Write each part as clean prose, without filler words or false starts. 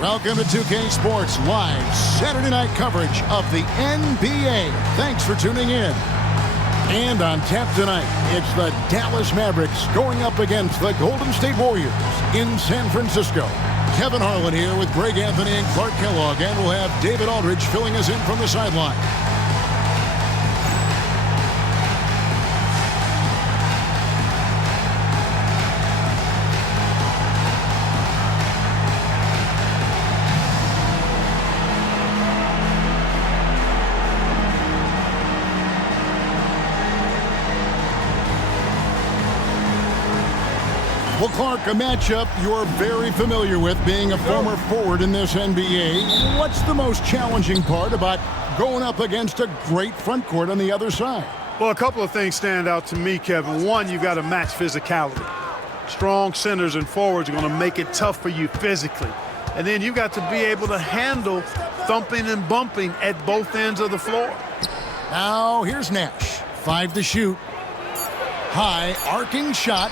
Welcome to 2K Sports Live Saturday night coverage of the NBA. Thanks for tuning in. And on tap tonight, it's the Dallas Mavericks going up against the Golden State Warriors in San Francisco. Kevin Harlan here with Greg Anthony and Clark Kellogg, and we'll have David Aldridge filling us in from the sideline. Well, Clark, a matchup you're very familiar with, being a former forward in this NBA. What's the most challenging part about going up against a great front court on the other side? Well, a couple of things stand out to me, Kevin. One, you've got to match physicality. Strong centers and forwards are going to make it tough for you physically. And then you've got to be able to handle thumping and bumping at both ends of the floor. Now, here's Nash. 5 to shoot. High, arcing shot.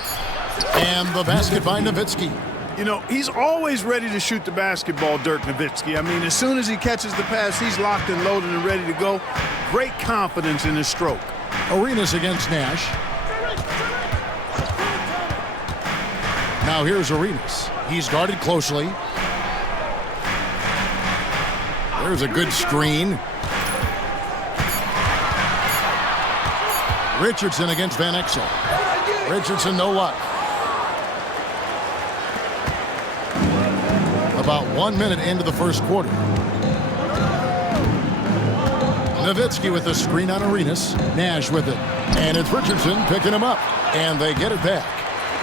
And the basket by Nowitzki. You know, he's always ready to shoot the basketball, Dirk Nowitzki. I mean, as soon as he catches the pass, he's locked and loaded and ready to go. Great confidence in his stroke. Arenas against Nash. Now here's Arenas. He's guarded closely. There's a good screen. Richardson against Van Exel. Richardson, no luck. About 1 minute into the first quarter. Nowitzki with the screen on Arenas. Nash with it. And it's Richardson picking him up. And they get it back.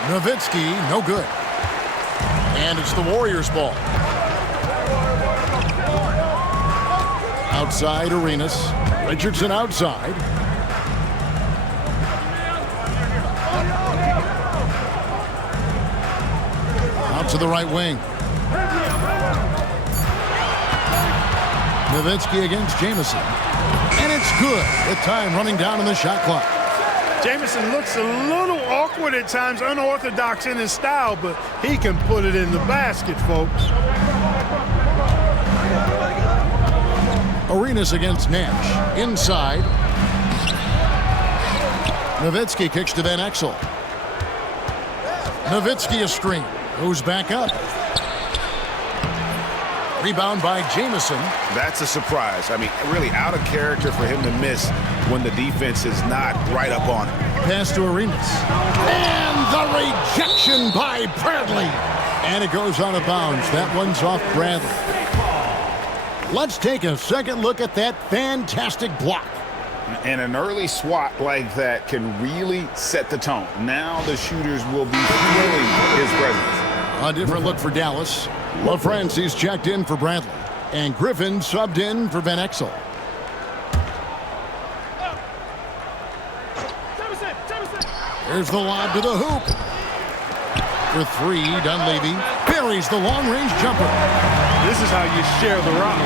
Nowitzki, no good. And it's the Warriors' ball. Outside Arenas. Richardson outside. Out to the right wing. Nowitzki against Jamison. And it's good. The time running down on the shot clock. Jamison looks a little awkward at times, unorthodox in his style, but he can put it in the basket, folks. Arenas against Nash. Inside. Nowitzki kicks to Van Exel. Nowitzki a screen. Goes back up. Rebound by Jamison. That's a surprise. I mean, really out of character for him to miss when the defense is not right up on him. Pass to Arenas. And the rejection by Bradley. And it goes out of bounds. That one's off Bradley. Let's take a second look at that fantastic block. And an early swat like that can really set the tone. Now the shooters will be feeling his presence. A different look for Dallas. LaFrancis checked in for Bradley. And Griffin subbed in for Van Exel. Here's the lob to the hoop. For 3, Dunleavy buries the long-range jumper. This is how you share the rock.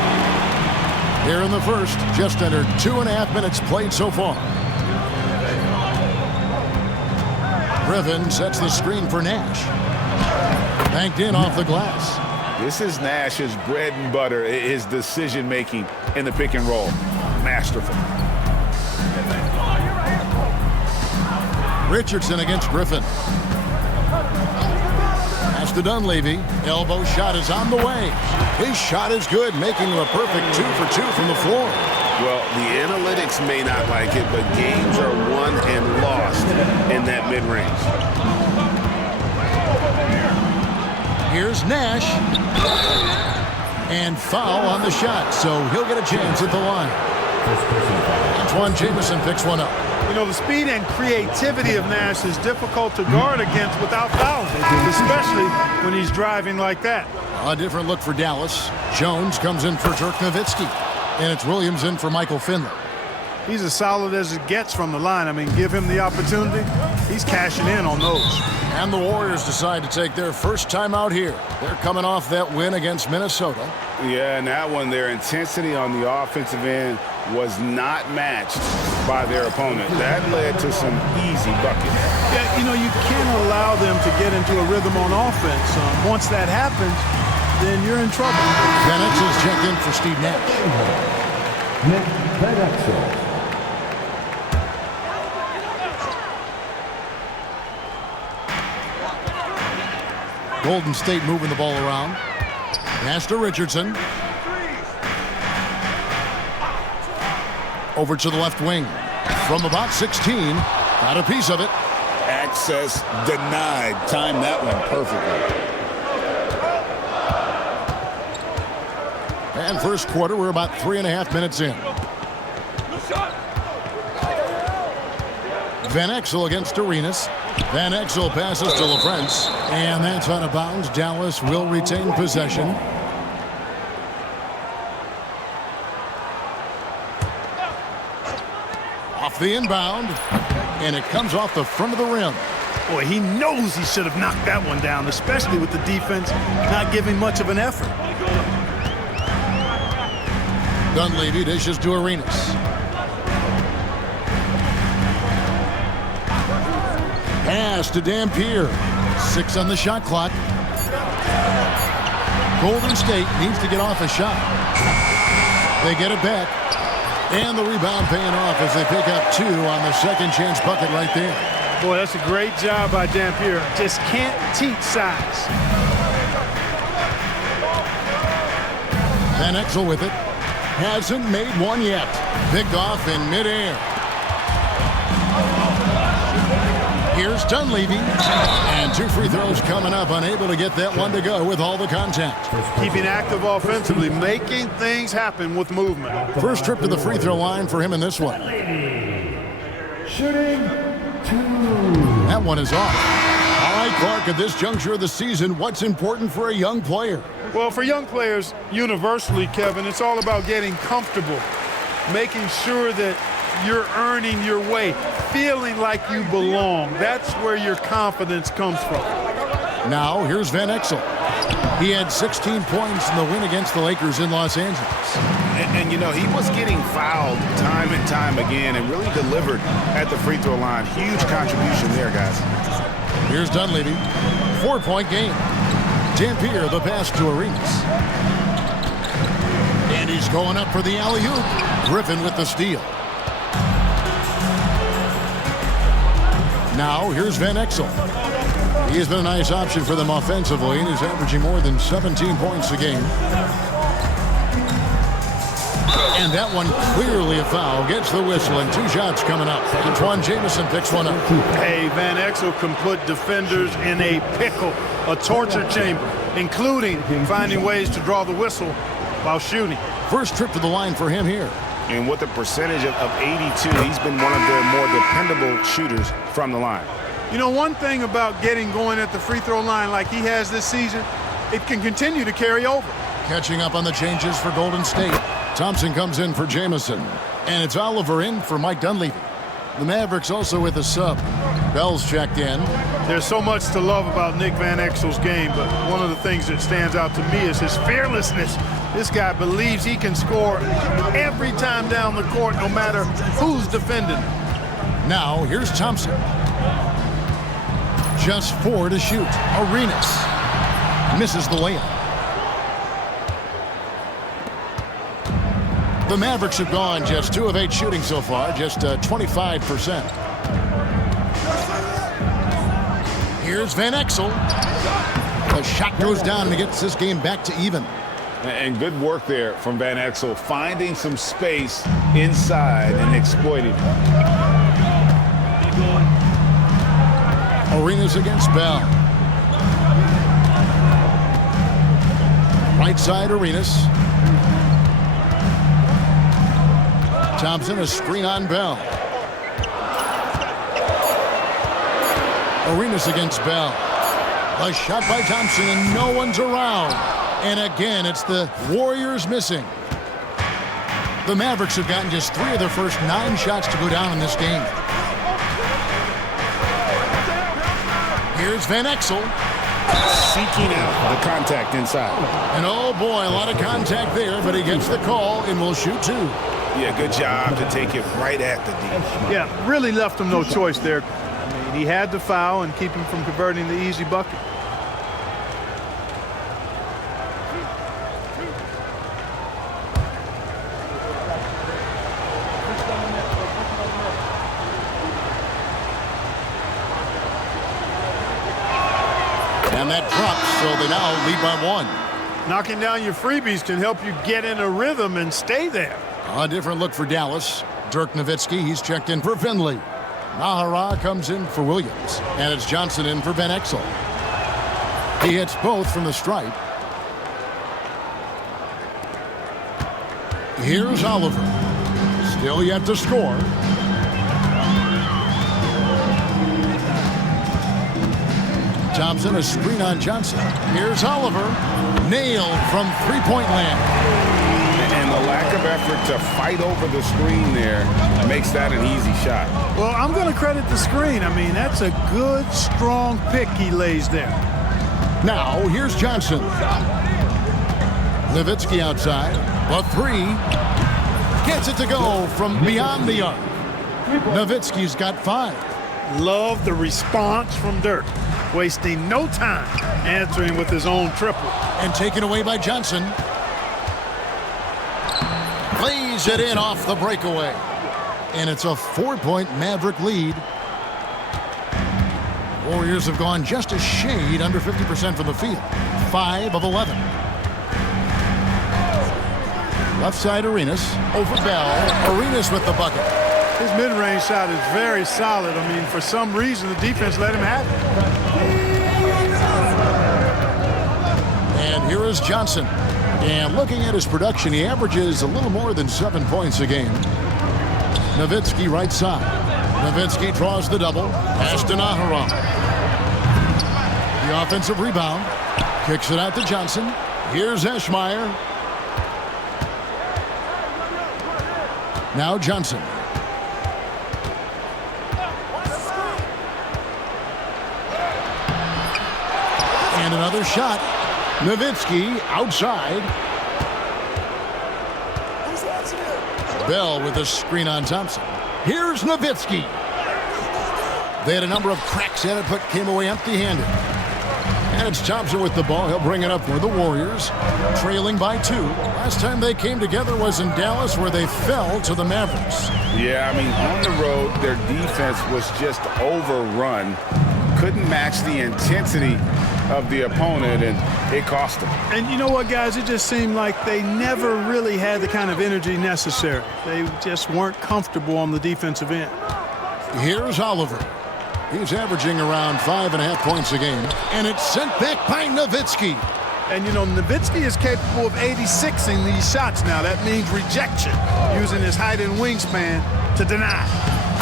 Here in the first, just under 2.5 minutes played so far. Griffin sets the screen for Nash. Banked in off the glass. This is Nash's bread and butter, his decision-making in the pick and roll. Masterful. Richardson against Griffin. Pass to Dunleavy. Elbow shot is on the way. His shot is good, making him a perfect 2 for 2 from the floor. Well, the analytics may not like it, but games are won and lost in that mid-range. Here's Nash. And foul on the shot, so he'll get a chance at the line. Antoine Jamison picks one up. You know, the speed and creativity of Nash is difficult to guard against without fouling, especially when he's driving like that. A different look for Dallas. Jones comes in for Dirk Nowitzki. And it's Williams in for Michael Finley. He's as solid as it gets from the line. I mean, give him the opportunity. He's cashing in on those. And the Warriors decide to take their first time out here. They're coming off that win against Minnesota. Yeah, and that one, their intensity on the offensive end was not matched by their opponent. That led to some easy buckets. Yeah, you know, you can't allow them to get into a rhythm on offense. Once that happens, then you're in trouble. Van Exel's checked in for Steve Nash. Van Exel. Golden State moving the ball around. Pass to Richardson. Over to the left wing. From about 16. Got a piece of it. Access denied. Timed that one perfectly. And first quarter, we're about 3.5 minutes in. Van Exel against Arenas. Van Exel passes to LaFrance. And that's out of bounds. Dallas will retain possession. Off the inbound. And it comes off the front of the rim. Boy, he knows he should have knocked that one down, especially with the defense not giving much of an effort. Dunleavy dishes to Arenas. Pass to Dampier. 6 on the shot clock. Golden State needs to get off a shot. They get it back. And the rebound paying off as they pick up 2 on the second chance bucket right there. Boy, that's a great job by Dampier. Just can't teach size. Van Exel with it. Hasn't made one yet. Picked off in midair. Here's Dunleavy. And 2 free throws coming up. Unable to get that one to go with all the contact. Keeping active offensively, making things happen with movement. First trip to the free throw line for him in this one. Shooting 2. That one is off. All right, Clark, at this juncture of the season, what's important for a young player? Well, for young players, universally, Kevin, it's all about getting comfortable, making sure that you're earning your way, feeling like you belong. That's where your confidence comes from. Now, here's Van Exel. He had 16 points in the win against the Lakers in Los Angeles. And you know, he was getting fouled time and time again and really delivered at the free throw line. Huge contribution there, guys. Here's Dunleavy. 4-point game. Dampier, the pass to Arenas. And he's going up for the alley-oop. Griffin with the steal. Now, here's Van Exel. He has been a nice option for them offensively and is averaging more than 17 points a game. And that one clearly a foul. Gets the whistle and 2 shots coming up. Antoine Jamison picks one up. Hey, Van Exel can put defenders in a pickle, a torture chamber, including finding ways to draw the whistle while shooting. First trip to the line for him here. And with a percentage of 82, he's been one of their more dependable shooters from the line. You know, one thing about getting going at the free throw line like he has this season, it can continue to carry over. Catching up on the changes for Golden State. Thompson comes in for Jamison. And it's Oliver in for Mike Dunleavy. The Mavericks also with a sub. Bell's checked in. There's so much to love about Nick Van Exel's game, but one of the things that stands out to me is his fearlessness. This guy believes he can score every time down the court, no matter who's defending. Now, here's Thompson. Just 4 to shoot. Arenas misses the layup. The Mavericks have gone just 2 of 8 shooting so far, just 25%. Here's Van Exel. The shot goes down and gets this game back to even. And good work there from Van Exel, finding some space inside and exploiting. Arenas against Bell. Right side, Arenas. Thompson, a screen on Bell. Arenas against Bell. A shot by Thompson, and no one's around. And again, it's the Warriors missing. The Mavericks have gotten just 3 of their first 9 shots to go down in this game. Here's Van Exel. Seeking out the contact inside. And oh boy, a lot of contact there, but he gets the call and will shoot 2. Yeah, good job to take it right at the D. Yeah, really left him no choice there. I mean, he had to foul and keep him from converting the easy bucket. And that drops, so they now lead by 1. Knocking down your freebies can help you get in a rhythm and stay there. A different look for Dallas. Dirk Nowitzki, he's checked in for Finley. Nahara comes in for Williams. And it's Johnson in for Van Exel. He hits both from the stripe. Here's Oliver. Still yet to score. Thompson, a screen on Johnson. Here's Oliver. Nailed from three-point land. And the lack of effort to fight over the screen there makes that an easy shot. Well, I'm going to credit the screen. I mean, that's a good, strong pick he lays there. Now, here's Johnson. Nowitzki outside. The three. Gets it to go from beyond the arc. Nowitzki's got 5. Love the response from Dirk. Wasting no time answering with his own triple. And taken away by Johnson. Plays it in off the breakaway. And it's a 4-point Maverick lead. Warriors have gone just a shade under 50% from the field. 5 of 11. Left side Arenas over Bell. Arenas with the bucket. His mid-range shot is very solid. I mean, for some reason, the defense let him have it. And here is Johnson. And looking at his production, he averages a little more than 7 points a game. Nowitzki right side. Nowitzki draws the double. Pass to Nahara. The offensive rebound. Kicks it out to Johnson. Here's Eschmeyer. Now Johnson. And another shot. Nowitzki outside. Bell with a screen on Thompson. Here's Nowitzki. They had a number of cracks at it, but came away empty-handed. And it's Thompson with the ball. He'll bring it up for the Warriors, trailing by 2. Last time they came together was in Dallas, where they fell to the Mavericks. Yeah, I mean, on the road, their defense was just overrun. Couldn't match the intensity of the opponent, and it cost them. And you know what, guys? It just seemed like they never really had the kind of energy necessary. They just weren't comfortable on the defensive end. Here's Oliver. He's averaging around 5.5 points a game. And it's sent back by Nowitzki. And, you know, Nowitzki is capable of 86ing these shots now. That means rejection, using his height and wingspan to deny.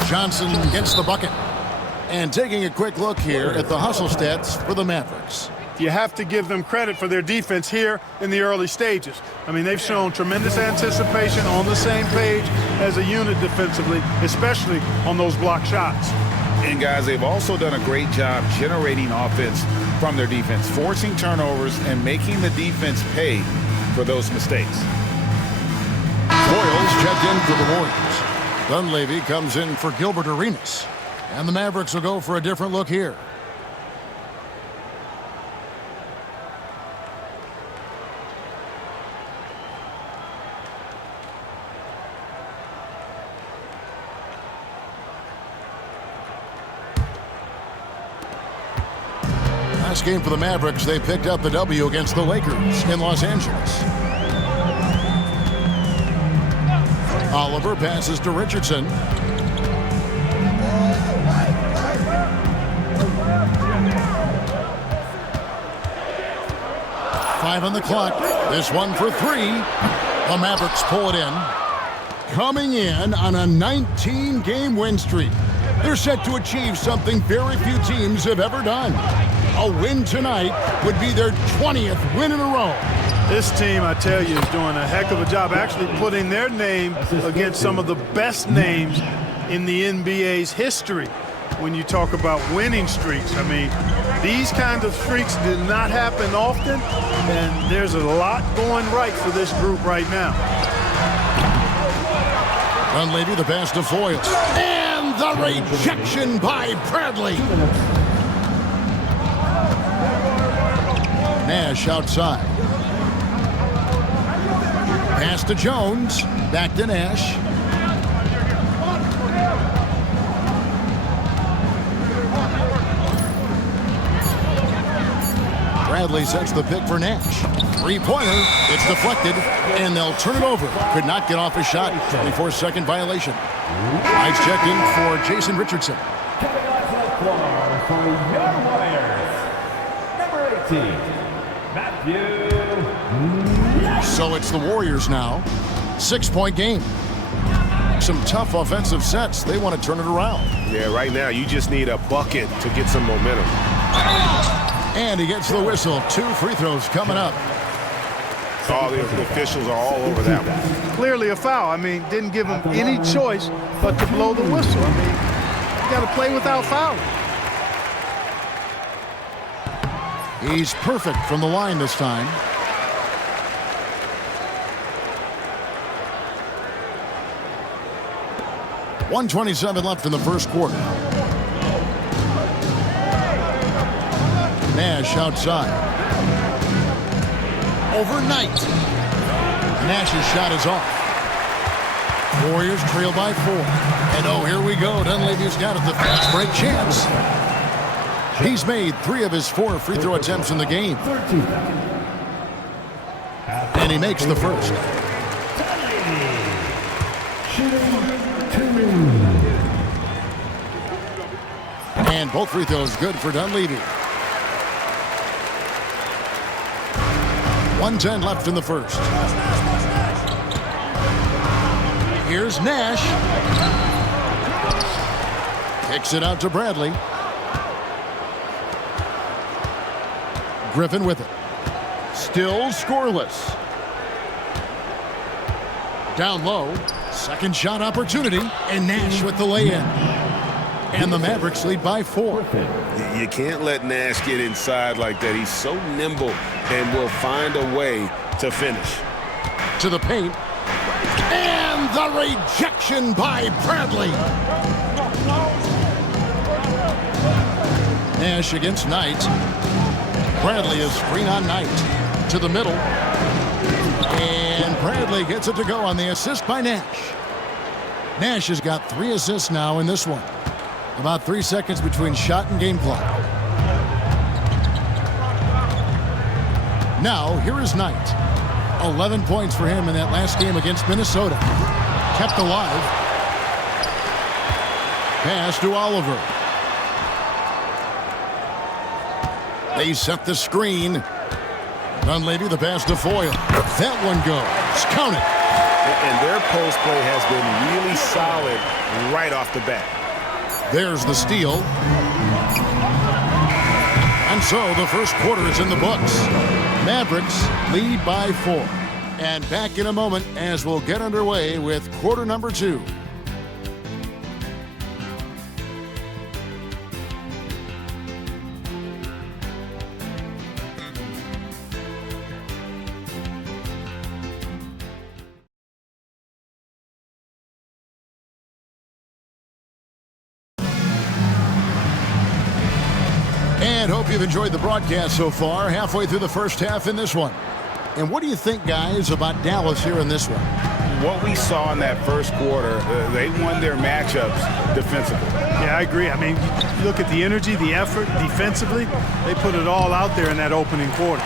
Johnson gets the bucket. And taking a quick look here at the hustle stats for the Mavericks. You have to give them credit for their defense here in the early stages. I mean, they've shown tremendous anticipation, on the same page as a unit defensively, especially on those block shots. And guys, they've also done a great job generating offense from their defense, forcing turnovers and making the defense pay for those mistakes. Boyles checked in for the Warriors. Dunleavy comes in for Gilbert Arenas. And the Mavericks will go for a different look here. Last game for the Mavericks, they picked up the W against the Lakers in Los Angeles. Oliver passes to Richardson. Five on the clock. This one for 3. The Mavericks pull it in. Coming in on a 19-game win streak. They're set to achieve something very few teams have ever done. A win tonight would be their 20th win in a row. This team, I tell you, is doing a heck of a job actually putting their name against some of the best names in the NBA's history. When you talk about winning streaks, I mean, these kinds of streaks did not happen often, and there's a lot going right for this group right now. Dunleavy, the pass to Foyles. And the rejection by Bradley. Nash outside. Pass to Jones. Back to Nash. Bradley sets the pick for Nash. Three-pointer. It's deflected, and they'll turn it over. Could not get off his shot. 24-second violation. Lights checked in for Jason Richardson. For your Warriors, number 18, Matthew. So it's the Warriors now. 6-point game. Some tough offensive sets. They want to turn it around. Yeah, right now you just need a bucket to get some momentum. And he gets the whistle. 2 free throws coming up. All the officials are all over that one. Clearly a foul. I mean, didn't give him any choice but to blow the whistle. I mean, you got to play without fouling. He's perfect from the line this time. .127 left in the first quarter. Nash outside. Overnight. Nash's shot is off. Warriors trail by 4. And oh, here we go. Dunleavy's got it. The fast break chance. He's made 3 of his 4 free throw attempts in the game. And he makes the first. And both free throws good for Dunleavy. 1:10 left in the first. Here's Nash. Kicks it out to Bradley. Griffin with it. Still scoreless. Down low. Second shot opportunity. And Nash with the lay-in. And the Mavericks lead by 4. You can't let Nash get inside like that. He's so nimble and will find a way to finish. To the paint. And the rejection by Bradley. Nash against Knight. Bradley is screen on Knight. To the middle. And Bradley gets it to go on the assist by Nash. Nash has got 3 assists now in this one. About 3 seconds between shot and game clock. Now, here is Knight. 11 points for him in that last game against Minnesota. Kept alive. Pass to Oliver. They set the screen. Dunleavy the pass to Foyle. That one goes. Count it. And their post play has been really solid right off the bat. There's the steal. And so the first quarter is in the books. Mavericks lead by 4. And back in a moment as we'll get underway with quarter number 2. And hope you've enjoyed the broadcast so far. Halfway through the first half in this one. And what do you think, guys, about Dallas here in this one? What we saw in that first quarter, they won their matchups defensively. Yeah, I agree. I mean, you look at the energy, the effort defensively. They put it all out there in that opening quarter.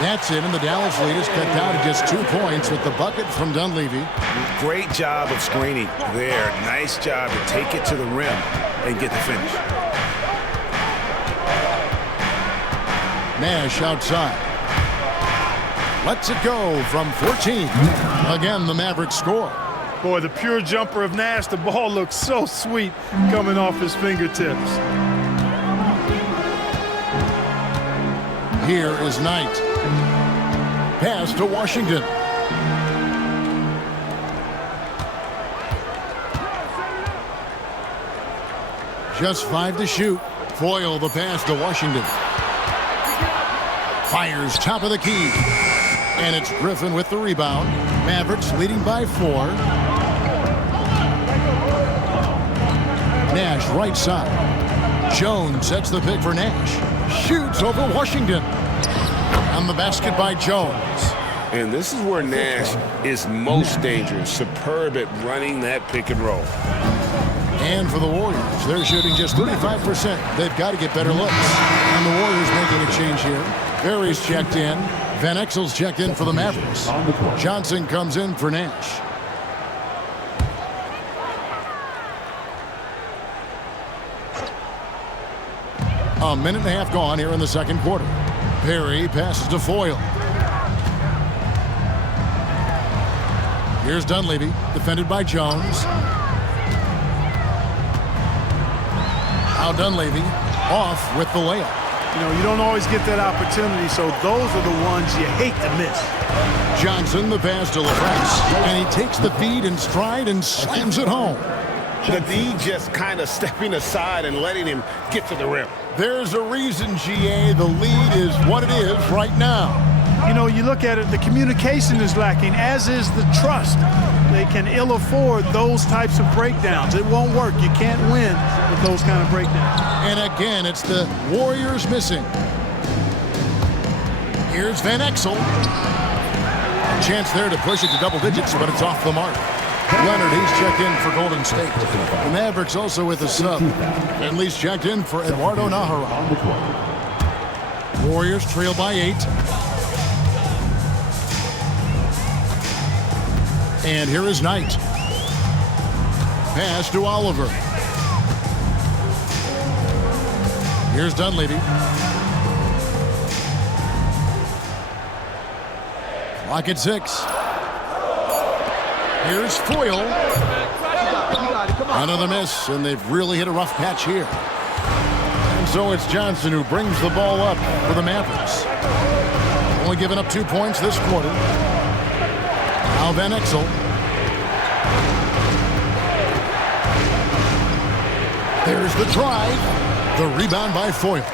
That's it, and the Dallas lead is cut down to just 2 points with the bucket from Dunleavy. Great job of screening there. Nice job to take it to the rim and get the finish. Nash outside. Lets it go from 14. Again, the Mavericks score. Boy, the pure jumper of Nash, the ball looks so sweet coming off his fingertips. Here is Knight. Pass to Washington. Just 5 to shoot. Foyle the pass to Washington. Fires top of the key. And it's Griffin with the rebound. Mavericks leading by 4. Nash right side. Jones sets the pick for Nash. Shoots over Washington. On the basket by Jones. And this is where Nash is most dangerous. Superb at running that pick and roll. And for the Warriors, they're shooting just 35%. They've got to get better looks. And the Warriors making a change here. Barry's checked in. Van Exel's checked in for the Mavericks. Johnson comes in for Nash. A minute and a half gone here in the second quarter. Perry passes to Foyle. Here's Dunleavy, defended by Jones. Now Dunleavy off with the layup. You know, you don't always get that opportunity, so those are the ones you hate to miss. Johnson, the pass to LaFrance, and he takes the feed in stride and slams it home. The D just kind of stepping aside and letting him get to the rim. There's a reason, GA, the lead is what it is right now. You know, you look at it, the communication is lacking, as is the trust. They can ill afford those types of breakdowns. It won't work. You can't win with those kind of breakdowns. And again, it's the Warriors missing. Here's Van Exel. A chance there to push it to double digits, but it's off the mark. Leonard, he's checked in for Golden State. The Mavericks also with a sub. Finley's checked in for Eduardo Nahara. Warriors trail by 8. And here is Knight. Pass to Oliver. Here's Dunleavy. Clock at 6. Here's Foyle. Another miss, and they've really hit a rough patch here. And so it's Johnson who brings the ball up for the Mavericks. Only giving up 2 points this quarter. Now Van Exel. There's the drive. The rebound by Foyle.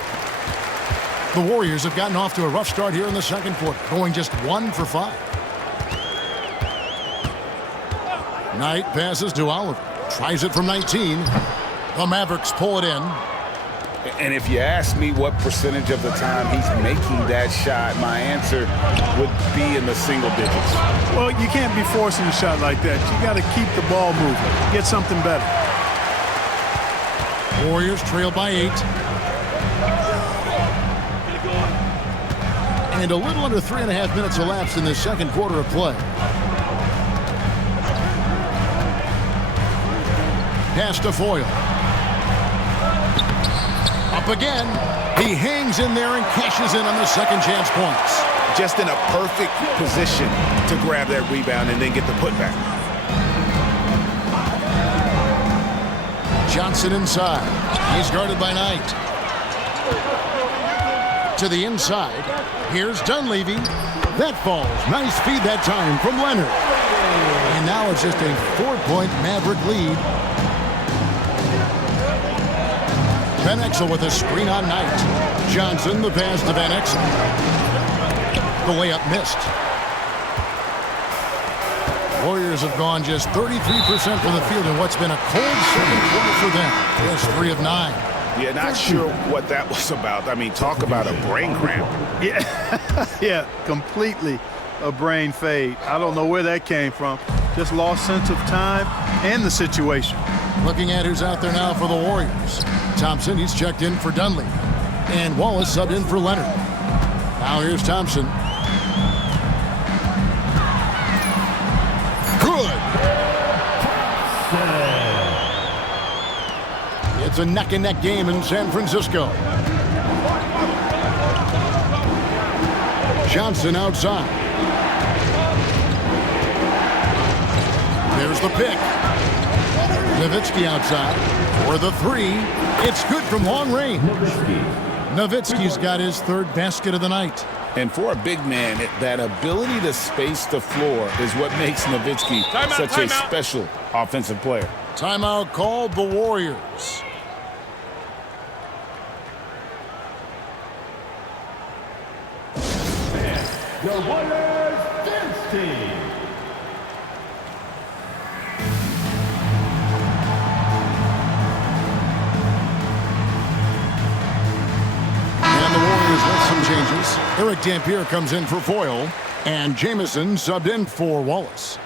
The Warriors have gotten off to a rough start here in the second quarter, going just 1 for 5. Knight passes to Oliver. Tries it from 19. The Mavericks pull it in. And if you ask me what percentage of the time he's making that shot, my answer would be in the single digits. Well, you can't be forcing a shot like that. You got to keep the ball moving. Get something better. Warriors trail by 8. And a little under 3.5 minutes elapsed in the second quarter of play. Pass to Foyle. Up again. He hangs in there and cashes in on the second chance points. Just in a perfect position to grab that rebound and then get the putback. Johnson inside. He's guarded by Knight. To the inside. Here's Dunleavy. That falls. Nice feed that time from Leonard. And now it's just a 4-point Maverick lead. Van Exel with a screen on Knight. Johnson, the pass to Van Exel. The layup missed. Warriors have gone just 33% from the field in what's been a cold second quarter for them. Just 3 of 9. Yeah, not sure what that was about. I mean, talk about a brain cramp. Yeah, completely a brain fade. I don't know where that came from. Just lost sense of time and the situation. Looking at who's out there now for the Warriors. Thompson, he's checked in for Dunleavy. And Wallace subbed in for Leonard. Now here's Thompson. Good. It's a neck-and-neck game in San Francisco. Johnson outside. There's the pick. Nowitzki outside for the 3. It's good from long range. Nowitzki's got his 3rd basket of the night. And for a big man, that ability to space the floor is what makes Nowitzki such a special offensive player. Timeout called the Warriors. The Warriors dance team. And the Warriors with some changes. Eric Dampier comes in for Foyle, and Jamison subbed in for Wallace.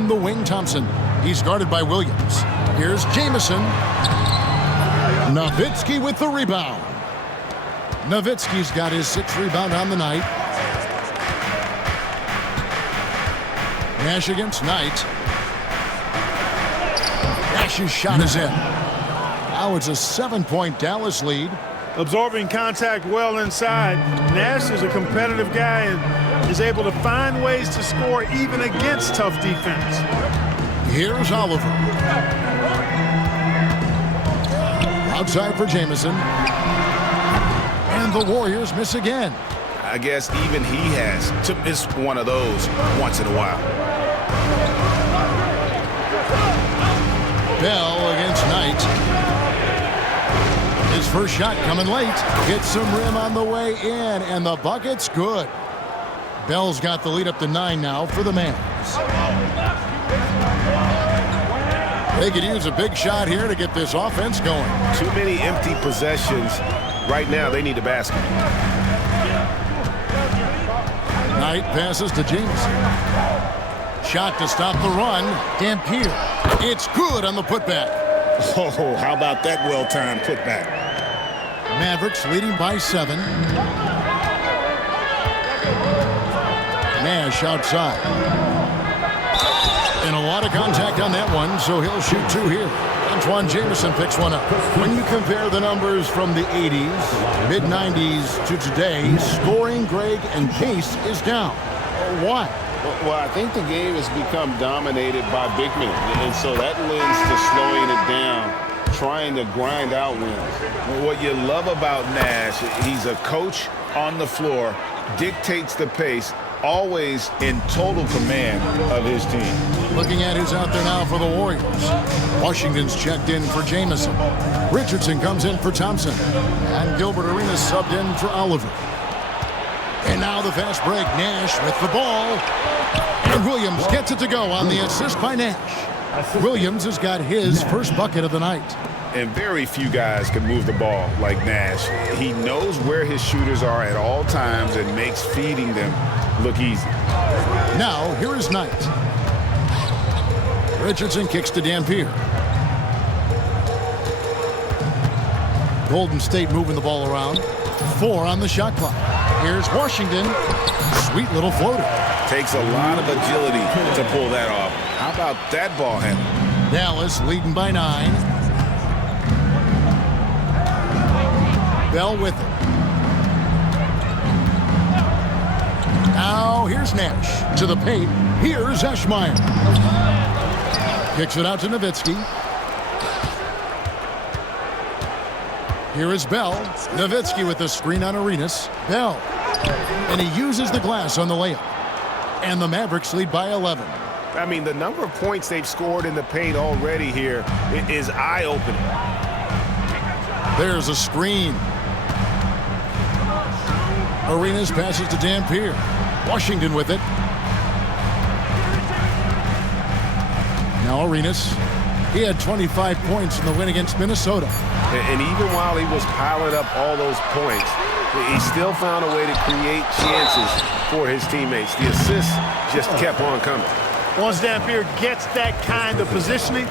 On the wing, Thompson. He's guarded by Williams. Here's Jamison. Nowitzki with the rebound. Nowitzki's got his 6th rebound on the night. Nash against Knight. Nash's shot is in. Now it's a 7-point Dallas lead. Absorbing contact well inside. Nash is a competitive guy and is able to find ways to score even against tough defense. Here's Oliver. Outside for Jamison. And the Warriors miss again. I guess even he has to miss one of those once in a while. Bell against Knight. His first shot coming late. Gets some rim on the way in, and the bucket's good. Bell's got the lead up to 9 now for the Mavs. They could use a big shot here to get this offense going. Too many empty possessions. Right now, they need a basket. Knight passes to Jamison. Shot to stop the run. Dampier. It's good on the putback. Oh, how about that well-timed putback? Mavericks leading by 7. Nash outside. And a lot of contact on that one, so he'll shoot 2 here. Antoine Jamison picks one up. When you compare the numbers from the 80s, mid-90s to today, scoring, Greg, and pace is down. Why? Well, I think the game has become dominated by big men, and so that lends to slowing it down, trying to grind out wins. What you love about Nash, he's a coach on the floor, dictates the pace, always in total command of his team. Looking at who's out there now for the Warriors. Washington's checked in for Jamison. Richardson comes in for Thompson. And Gilbert Arenas subbed in for Oliver. And now the fast break. Nash with the ball. And Williams gets it to go on the assist by Nash. Williams has got his first bucket of the night. And very few guys can move the ball like Nash. He knows where his shooters are at all times and makes feeding them look easy. Now, here is Knight. Richardson kicks to Dampier. Golden State moving the ball around. 4 on the shot clock. Here's Washington. Sweet little floater. Takes a lot of agility to pull that off. How about that ball handle? Dallas leading by 9. Bell with it. Now here's Nash to the paint. Here's Eschmeyer. Kicks it out to Nowitzki. Here is Bell. Nowitzki with the screen on Arenas. Bell. And he uses the glass on the layup. And the Mavericks lead by 11. I mean, the number of points they've scored in the paint already here is eye-opening. There's a screen. Arenas passes to Dampier. Washington with it. Now Arenas. He had 25 points in the win against Minnesota. And even while he was piling up all those points, he still found a way to create chances for his teammates. The assists just kept on coming. Once Dampier gets that kind of positioning,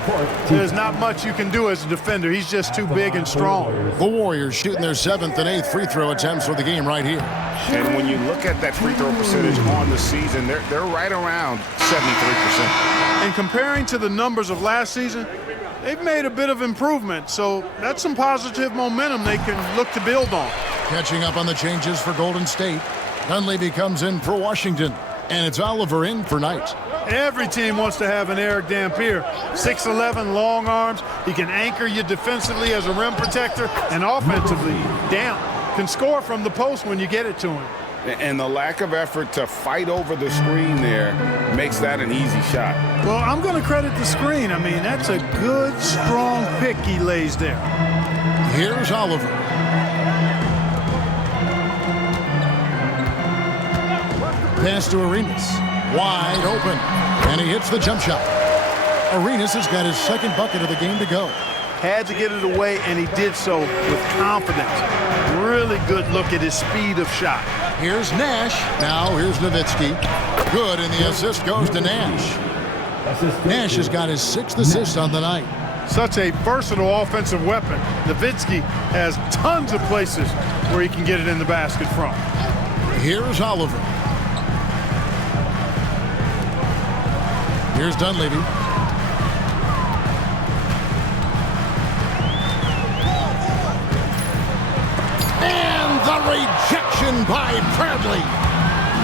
there's not much you can do as a defender. He's just too big and strong. The Warriors shooting their 7th and 8th free throw attempts for the game right here. And when you look at that free throw percentage on the season, they're right around 73%. And comparing to the numbers of last season, they've made a bit of improvement. So that's some positive momentum they can look to build on. Catching up on the changes for Golden State. Dunleavy comes in for Washington. And it's Oliver in for Knight. Every team wants to have an Eric Dampier. 6'11", long arms. He can anchor you defensively as a rim protector and offensively down. Can score from the post when you get it to him. And the lack of effort to fight over the screen there makes that an easy shot. Well, I'm going to credit the screen. I mean, that's a good, strong pick he lays there. Here's Oliver. Pass to Arenas. Wide open. And he hits the jump shot. Arenas has got his 2nd bucket of the game to go. Had to get it away, and he did so with confidence. Really good look at his speed of shot. Here's Nash. Now here's Nowitzki. Good, and the assist goes to Nash. Nash has got his 6th assist on the night. Such a versatile offensive weapon. Nowitzki has tons of places where he can get it in the basket from. Here's Oliver. Here's Dunleavy. And the rejection by Bradley.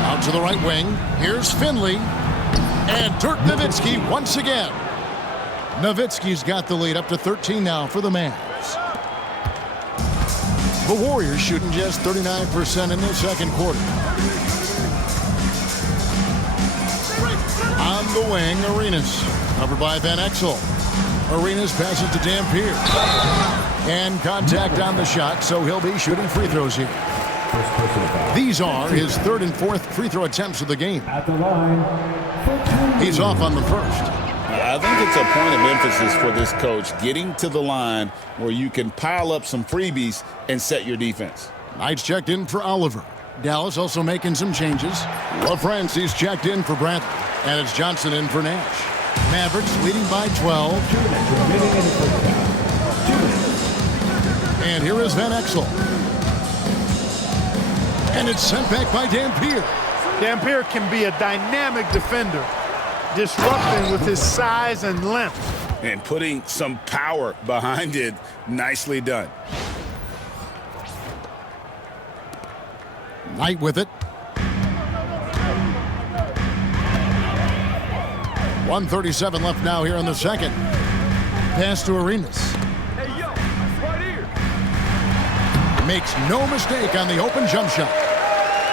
Out to the right wing. Here's Finley. And Dirk Nowitzki once again. Nowitzki's got the lead up to 13 now for the Mavs. The Warriors shooting just 39% in the second quarter. On the wing, Arenas. Covered by Van Exel. Arenas passes to Dampier. And contact on the shot, so he'll be shooting free throws here. These are his 3rd and 4th free throw attempts of the game. At the line. He's off on the first. I think it's a point of emphasis for this coach, getting to the line where you can pile up some freebies and set your defense. Knight's checked in for Oliver. Dallas also making some changes. LaFrancis checked in for Bradley. And it's Johnson in for Nash. Mavericks leading by 12. And here is Van Exel. And it's sent back by Dampier. Dampier can be a dynamic defender, disrupting with his size and length. And putting some power behind it. Nicely done. Knight with it. 1:37 left now here in the second. Pass to Arenas. Hey, yo, right here. Makes no mistake on the open jump shot.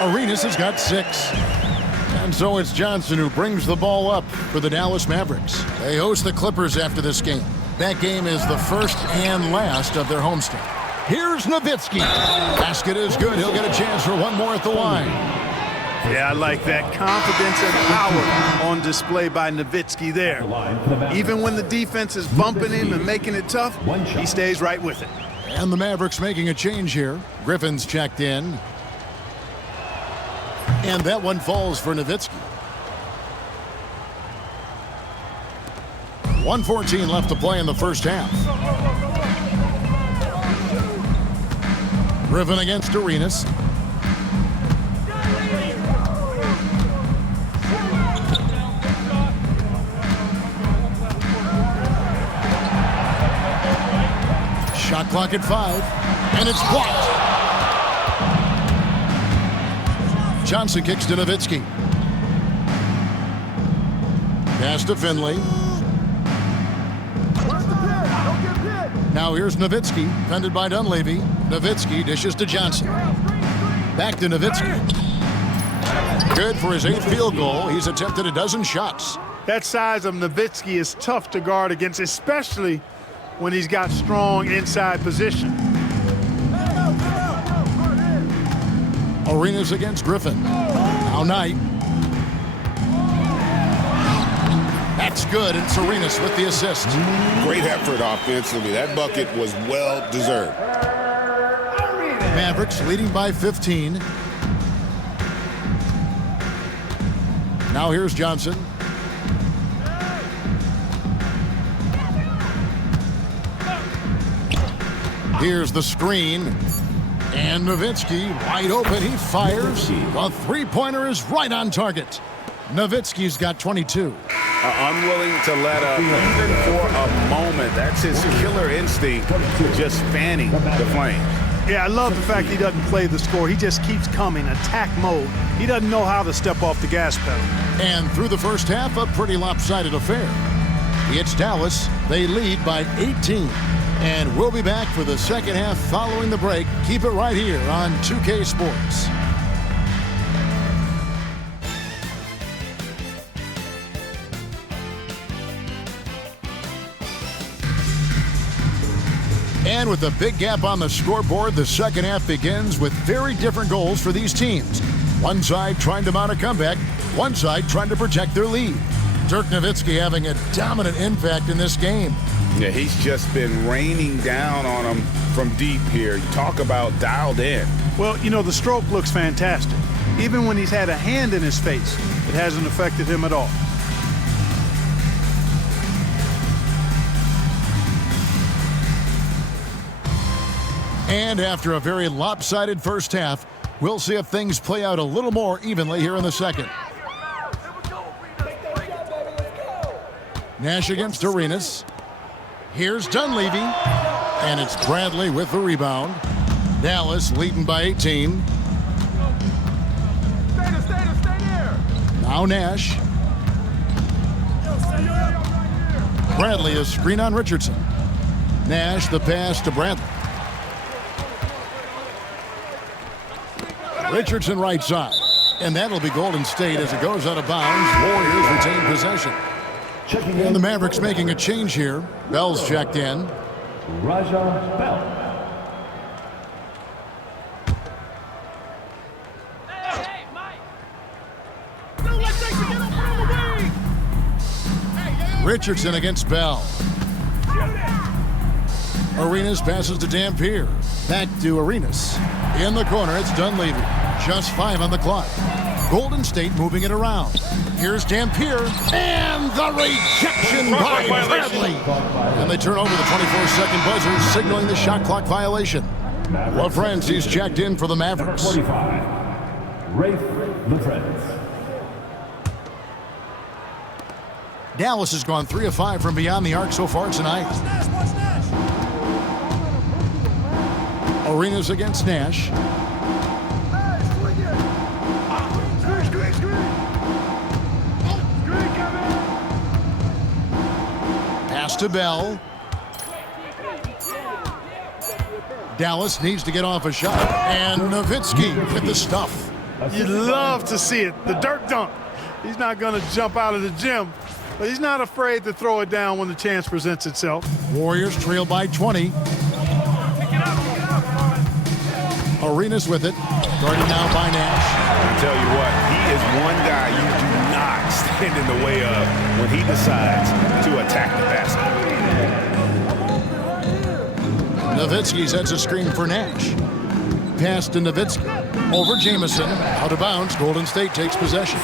Arenas has got 6. And so it's Johnson who brings the ball up for the Dallas Mavericks. They host the Clippers after this game. That game is the first and last of their homestand. Here's Nowitzki. Basket is good. He'll get a chance for one more at the line. Yeah, I like that confidence and power on display by Nowitzki there. Even when the defense is bumping him and making it tough, he stays right with it. And the Mavericks making a change here. Griffin's checked in. And that one falls for Nowitzki. 1:14 left to play in the first half. Griffin against Arenas. Shot clock at 5, and it's blocked. Johnson kicks to Nowitzki. Pass to Finley. Now here's Nowitzki, fended by Dunleavy. Nowitzki dishes to Johnson. Back to Nowitzki. Good for his 8th field goal. He's attempted a dozen shots. That size of Nowitzki is tough to guard against, especially when he's got strong inside position. Arenas against Griffin. Now Knight. That's good. It's Arenas with the assist. Great effort offensively. That bucket was well deserved. Mavericks leading by 15. Now here's Johnson. Here's the screen. And Nowitzki wide open. He fires. The three-pointer is right on target. Nowitzki's got 22. Unwilling to let up even for a moment. That's his killer instinct, just fanning the flames. Yeah, I love the fact he doesn't play the score. He just keeps coming, attack mode. He doesn't know how to step off the gas pedal. And through the first half, a pretty lopsided affair. It's Dallas. They lead by 18. And we'll be back for the second half following the break. Keep it right here on 2K Sports. And with a big gap on the scoreboard, the second half begins with very different goals for these teams. One side trying to mount a comeback, one side trying to protect their lead. Dirk Nowitzki having a dominant impact in this game. Yeah, he's just been raining down on him from deep here. You talk about dialed in. Well, you know, the stroke looks fantastic. Even when he's had a hand in his face, it hasn't affected him at all. And after a very lopsided first half, we'll see if things play out a little more evenly here in the second. Nash against Arenas. Here's Dunleavy. And it's Bradley with the rebound. Dallas leading by 18. Now Nash. Bradley a screen on Richardson. Nash the pass to Bradley. Richardson right side. And that'll be Golden State as it goes out of bounds. Warriors retain possession. And the Mavericks making a change here. Bell's checked in. Raja Bell. Richardson against Bell. Arenas passes to Dampier. Back to Arenas. In the corner, it's Dunleavy. Just 5 on the clock. Golden State moving it around. Here's Dampier. And the rejection by Bradley. And they turn over the 24-second buzzer, signaling the shot clock violation. LaFrance, he's checked in for the Mavericks. 45. Rafe LaFrance. Dallas has gone 3 of 5 from beyond the arc so far tonight. Arenas against Nash. Pass to Bell. Dallas needs to get off a shot. And Nowitzki with the stuff. You'd love to see it. The dirt dunk. He's not going to jump out of the gym, but he's not afraid to throw it down when the chance presents itself. Warriors trail by 20. Arenas with it. Guarded now by Nash. I tell you what, he is one guy you do not stand in the way of when he decides to attack the basket. Nowitzki sets a screen for Nash. Pass to Nowitzki. Over Jamison. Out of bounds. Golden State takes possession.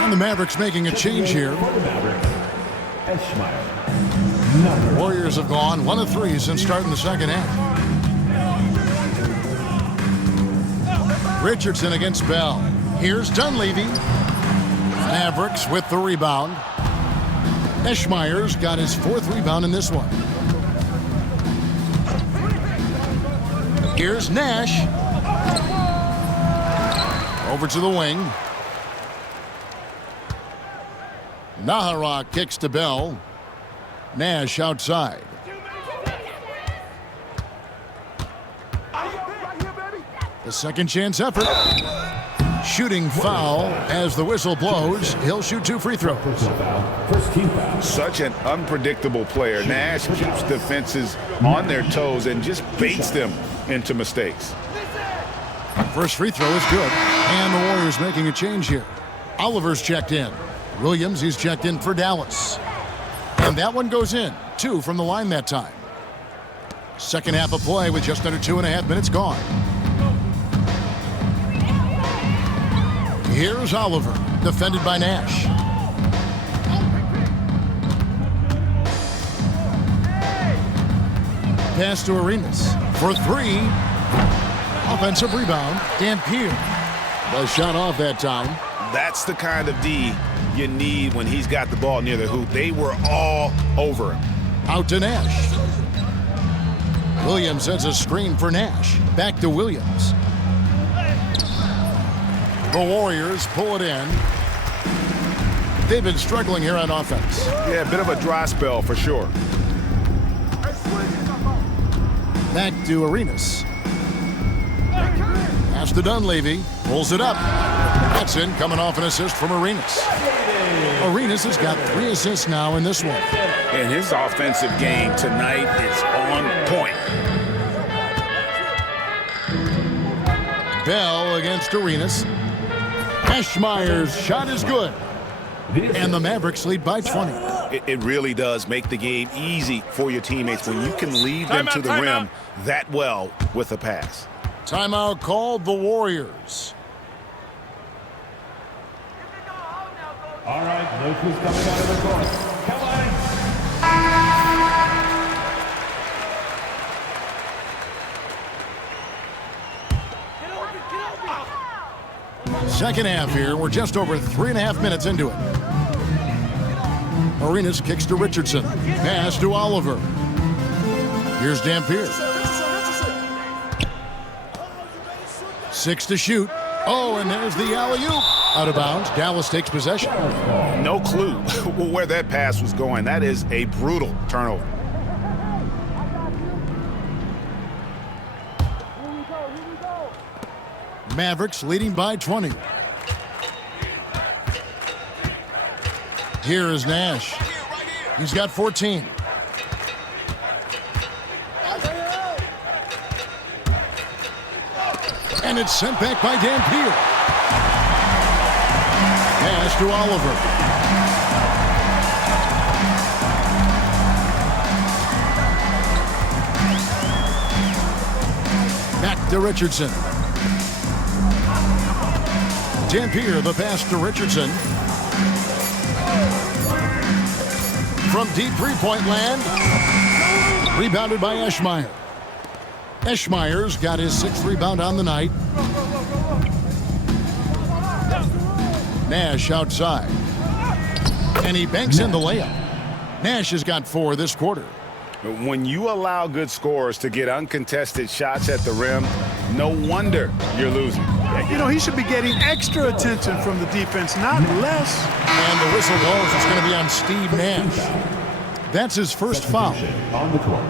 And the Mavericks making a change here. Warriors have gone 1 of 3 since starting the second half. Richardson against Bell. Here's Dunleavy. Mavericks with the rebound. Eschmeyer's got his 4th rebound in this one. Here's Nash. Over to the wing. Nahara kicks to Bell. Nash outside. The second chance effort. Shooting foul as the whistle blows. He'll shoot 2 free throws. First team foul. Such an unpredictable player. Nash keeps defenses on their toes and just baits them into mistakes. First free throw is good. And the Warriors making a change here. Oliver's checked in. Williams, he's checked in for Dallas. And that one goes in. 2 from the line that time. Second half of play with just under 2.5 minutes gone. Here's Oliver, defended by Nash. Pass to Arenas for 3. Offensive rebound. Dampier. The shot off that time. That's the kind of D you need when he's got the ball near the hoop. They were all over him. Out to Nash. Williams sends a screen for Nash. Back to Williams. The Warriors pull it in. They've been struggling here on offense. Yeah, a bit of a dry spell for sure. Back to Arenas. Pass to Dunleavy. Pulls it up. That's in, coming off an assist from Arenas. Arenas has got 3 assists now in this one. And his offensive game tonight is on point. Bell against Arenas. Eschmeyer's shot is good. And the Mavericks lead by 20. It really does make the game easy for your teammates when you can lead them to the rim that well with a pass. Timeout called the Warriors. All right, look who's coming out of the court. Come on. Second half here. We're just over 3.5 minutes into it. Arenas kicks to Richardson. Pass to Oliver. Here's Dampier. 6 to shoot. Oh, and there's the alley-oop. Out of bounds. Dallas takes possession. No clue where that pass was going. That is a brutal turnover. Mavericks leading by 20. Here is Nash. He's got 14. And it's sent back by Dampier. Pass to Oliver. Back to Richardson. Dampier, the pass to Richardson. From deep three-point land. Rebounded by Eschmeyer. Eschmeyer's got his 6th rebound on the night. Nash outside. And he banks in the layup. Nash has got 4 this quarter. When you allow good scorers to get uncontested shots at the rim, no wonder you're losing. You know, he should be getting extra attention from the defense, not less. And the whistle blows. It's going to be on Steve Nash. That's his first foul. On the court.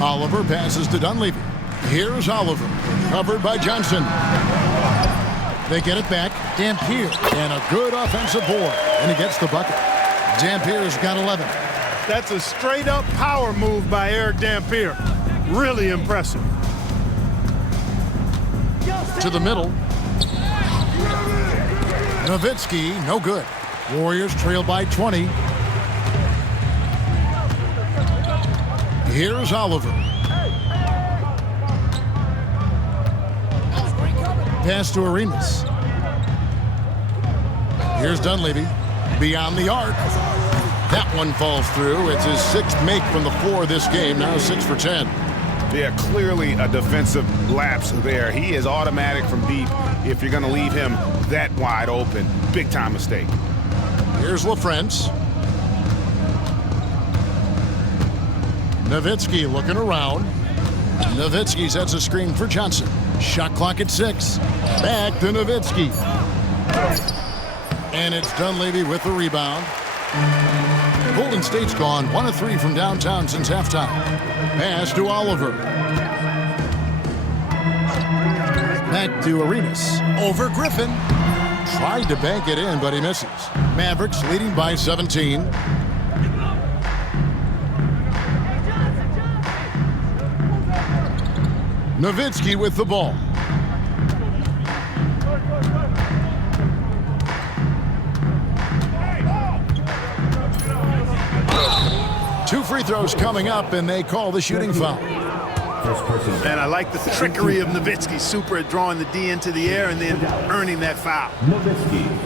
Oliver passes to Dunleavy. Here's Oliver, covered by Johnson. They get it back. Dampier, and a good offensive board, and he gets the bucket. Dampier's got 11. That's a straight-up power move by Eric Dampier. Really impressive. To the middle. Nowitzki, no good. Warriors trail by 20. Here's Oliver. Pass to Arenas. Here's Dunleavy. Beyond the arc. That one falls through. It's his 6th make from the floor this game. Now 6 for 10. Yeah, clearly a defensive lapse there. He is automatic from deep if you're going to leave him that wide open. Big time mistake. Here's LaFrance. Nowitzki looking around. Nowitzki sets a screen for Johnson. Shot clock at 6. Back to Nowitzki. And it's Dunleavy with the rebound. Golden State's gone 1 of 3 from downtown since halftime. Pass to Oliver. Back to Arenas. Over Griffin. Tried to bank it in, but he misses. Mavericks leading by 17. Nowitzki with the ball. Two free throws coming up, and they call the shooting foul. And I like the trickery of Nowitzki. Super at drawing the D into the air and then earning that foul.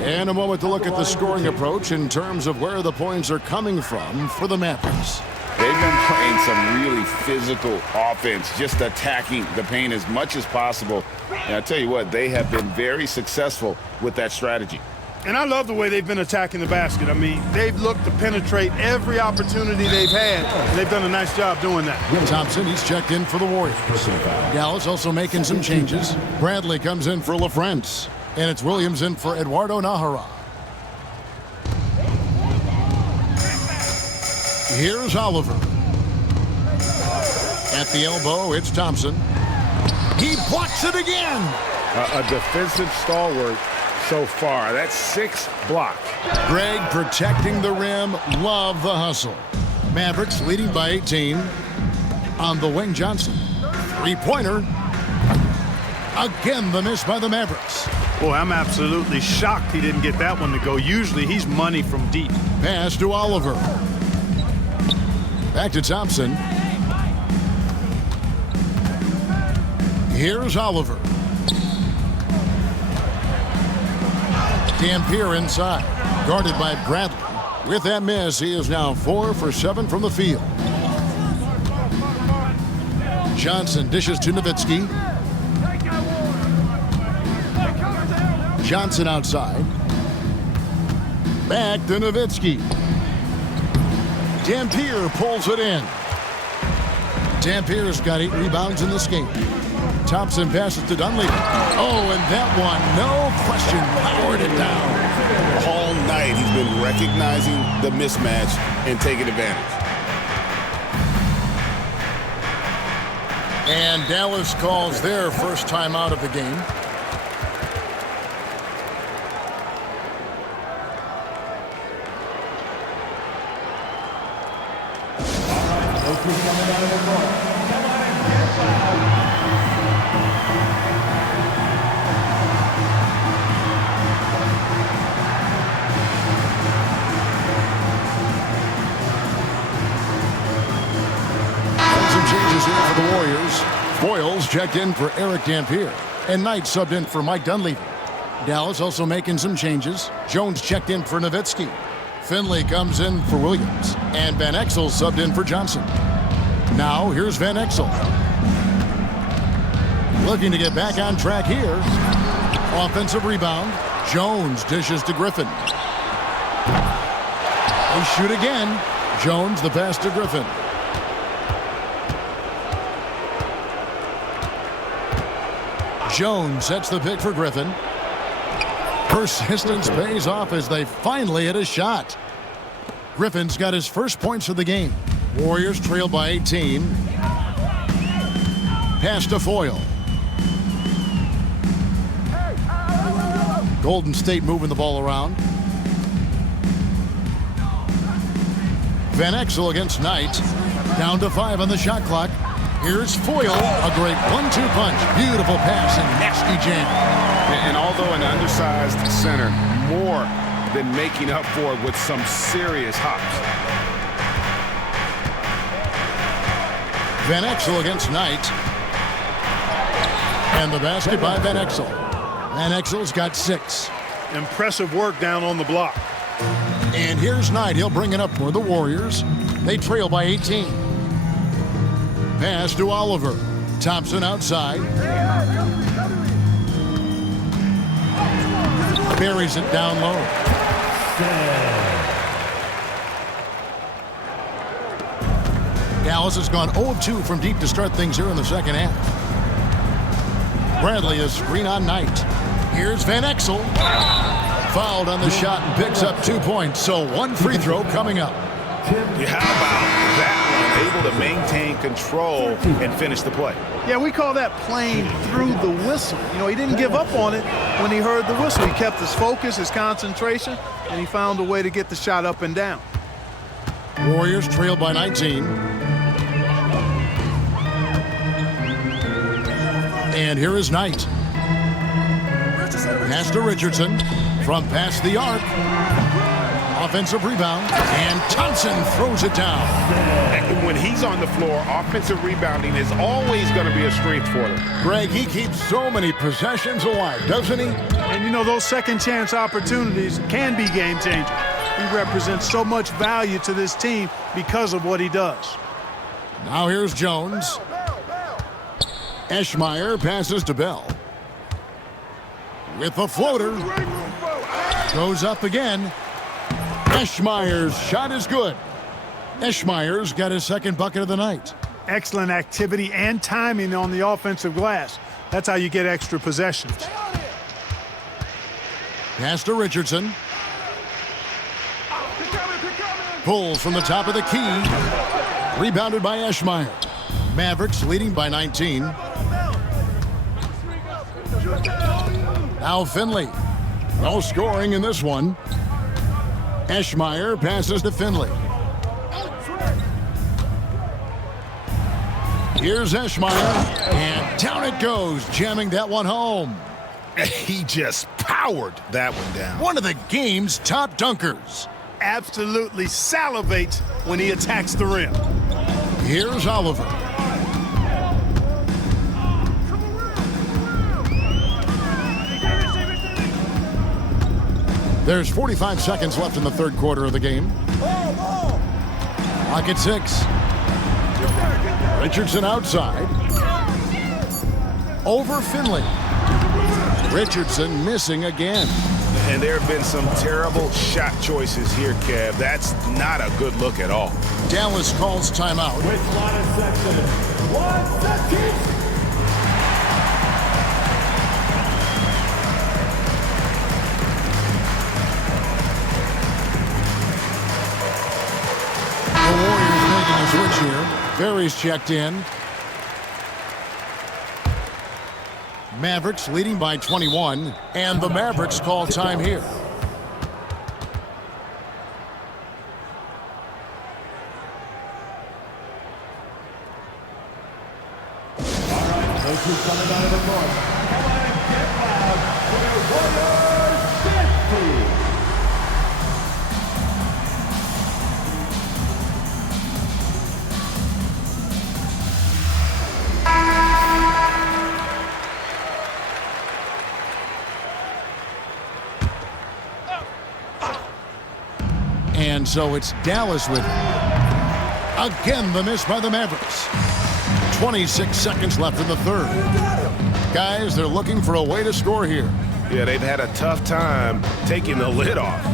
And a moment to look at the scoring approach in terms of where the points are coming from for the Mavericks. They've been playing some really physical offense, just attacking the paint as much as possible. And I tell you what, they have been very successful with that strategy. And I love the way they've been attacking the basket. I mean, they've looked to penetrate every opportunity they've had, and they've done a nice job doing that. Thompson, he's checked in for the Warriors. Dallas also making some changes. Bradley comes in for LaFrance, and it's Williams in for Eduardo Nahara. Here's Oliver. At the elbow, it's Thompson. He blocks it again. A defensive stalwart so far. That's 6 blocks. Greg protecting the rim. Love the hustle. Mavericks leading by 18. On the wing, Johnson. Three-pointer. Again, the miss by the Mavericks. Boy, I'm absolutely shocked he didn't get that one to go. Usually, he's money from deep. Pass to Oliver. Back to Thompson. Here's Oliver. Dampier inside, guarded by Bradley. With that miss, he is now 4 for 7 from the field. Johnson dishes to Nowitzki. Johnson outside. Back to Nowitzki. Dampier pulls it in. Dampier's got 8 rebounds in this game. Thompson passes to Dunleavy. Oh, and that one, no question, powered it down. All night he's been recognizing the mismatch and taking advantage. And Dallas calls their first time out of the game. For the Warriors, Foyles checked in for Eric Dampier, and Knight subbed in for Mike Dunleavy. Dallas also making some changes. Jones checked in for Nowitzki. Finley comes in for Williams, and Van Exel subbed in for Johnson. Now here's Van Exel. Looking to get back on track here. Offensive rebound. Jones dishes to Griffin. They shoot again. Jones the pass to Griffin. Jones sets the pick for Griffin. Persistence pays off as they finally hit a shot. Griffin's got his first points of the game. Warriors trail by 18. Pass to Foyle. Golden State moving the ball around. Van Exel against Knight. Down to 5 on the shot clock. Here's Foyle, a great 1-2 punch. Beautiful pass and nasty jam. And although an undersized center, more than making up for it with some serious hops. Van Exel against Knight. And the basket by Van Exel. Van Exel's got 6. Impressive work down on the block. And here's Knight. He'll bring it up for the Warriors. They trail by 18. Pass to Oliver. Thompson outside. Buries it down low. Dallas has gone 0 of 2 from deep to start things here in the second half. Bradley is screen on Knight. Here's Van Exel. Fouled on the shot and picks up 2 points. So 1 free throw coming up. Yeah, how about that one? Able to maintain control and finish the play. Yeah, we call that playing through the whistle. You know, he didn't give up on it when he heard the whistle. He kept his focus, his concentration, and he found a way to get the shot up and down. Warriors trail by 19. And here is Knight. Pass to Richardson from past the arc. Offensive rebound, and Thompson throws it down. And when he's on the floor, offensive rebounding is always going to be a strength for them. Greg, he keeps so many possessions alive, doesn't he? And you know, those second chance opportunities can be game changers. He represents so much value to this team because of what he does. Now here's Jones. Eschmeyer passes to Bell. With the floater. Goes up again. Eschmeyer's shot is good. Eschmeyer's got his second bucket of the night. Excellent activity and timing on the offensive glass. That's how you get extra possessions. Pass to Richardson. Pulls from the top of the key. Rebounded by Eschmeyer. Mavericks leading by 19. Now Finley. No scoring in this one. Eschmeyer passes to Finley. Here's Eschmeyer, and down it goes, jamming that one home. He just powered that one down. One of the game's top dunkers. Absolutely salivates when he attacks the rim. Here's Oliver. There's 45 seconds left in the third quarter of the game. Clock at 6. Richardson outside. Over Finley. Richardson missing again. And there have been some terrible shot choices here, Kev. That's not a good look at all. Dallas calls timeout. With line of section, 1 second. The Warriors making a switch here. Barry's checked in. Mavericks leading by 21, and the Mavericks call time here. All right, those who coming out of the north, come on and get loud for the Warriors victory. And so it's Dallas with it. Again, the miss by the Mavericks. 26 seconds left in the third. Guys, they're looking for a way to score here. Yeah, they've had a tough time taking the lid off.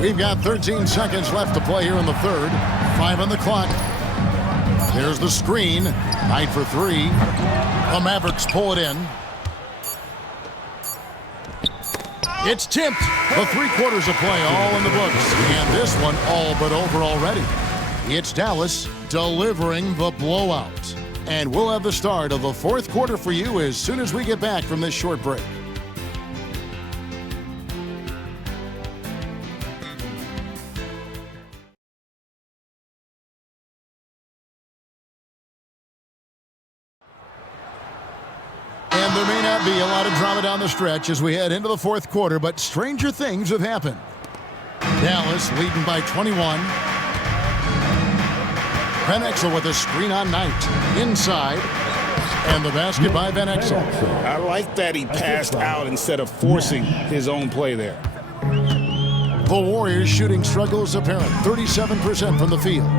We've got 13 seconds left to play here in the third. 5 on the clock. There's the screen. Knight for 3. The Mavericks pull it in. It's tipped. The 3 quarters of play all in the books. And this one all but over already. It's Dallas delivering the blowout. And we'll have the start of the 4th quarter for you as soon as we get back from this short break. And there may not be a lot of drama down the stretch as we head into the 4th quarter, but stranger things have happened. Dallas leading by 21. Van Exel with a screen on Knight. Inside. And the basket by Van Exel. I like that he passed out instead of forcing his own play there. The Warriors shooting struggle is apparent. 37% from the field.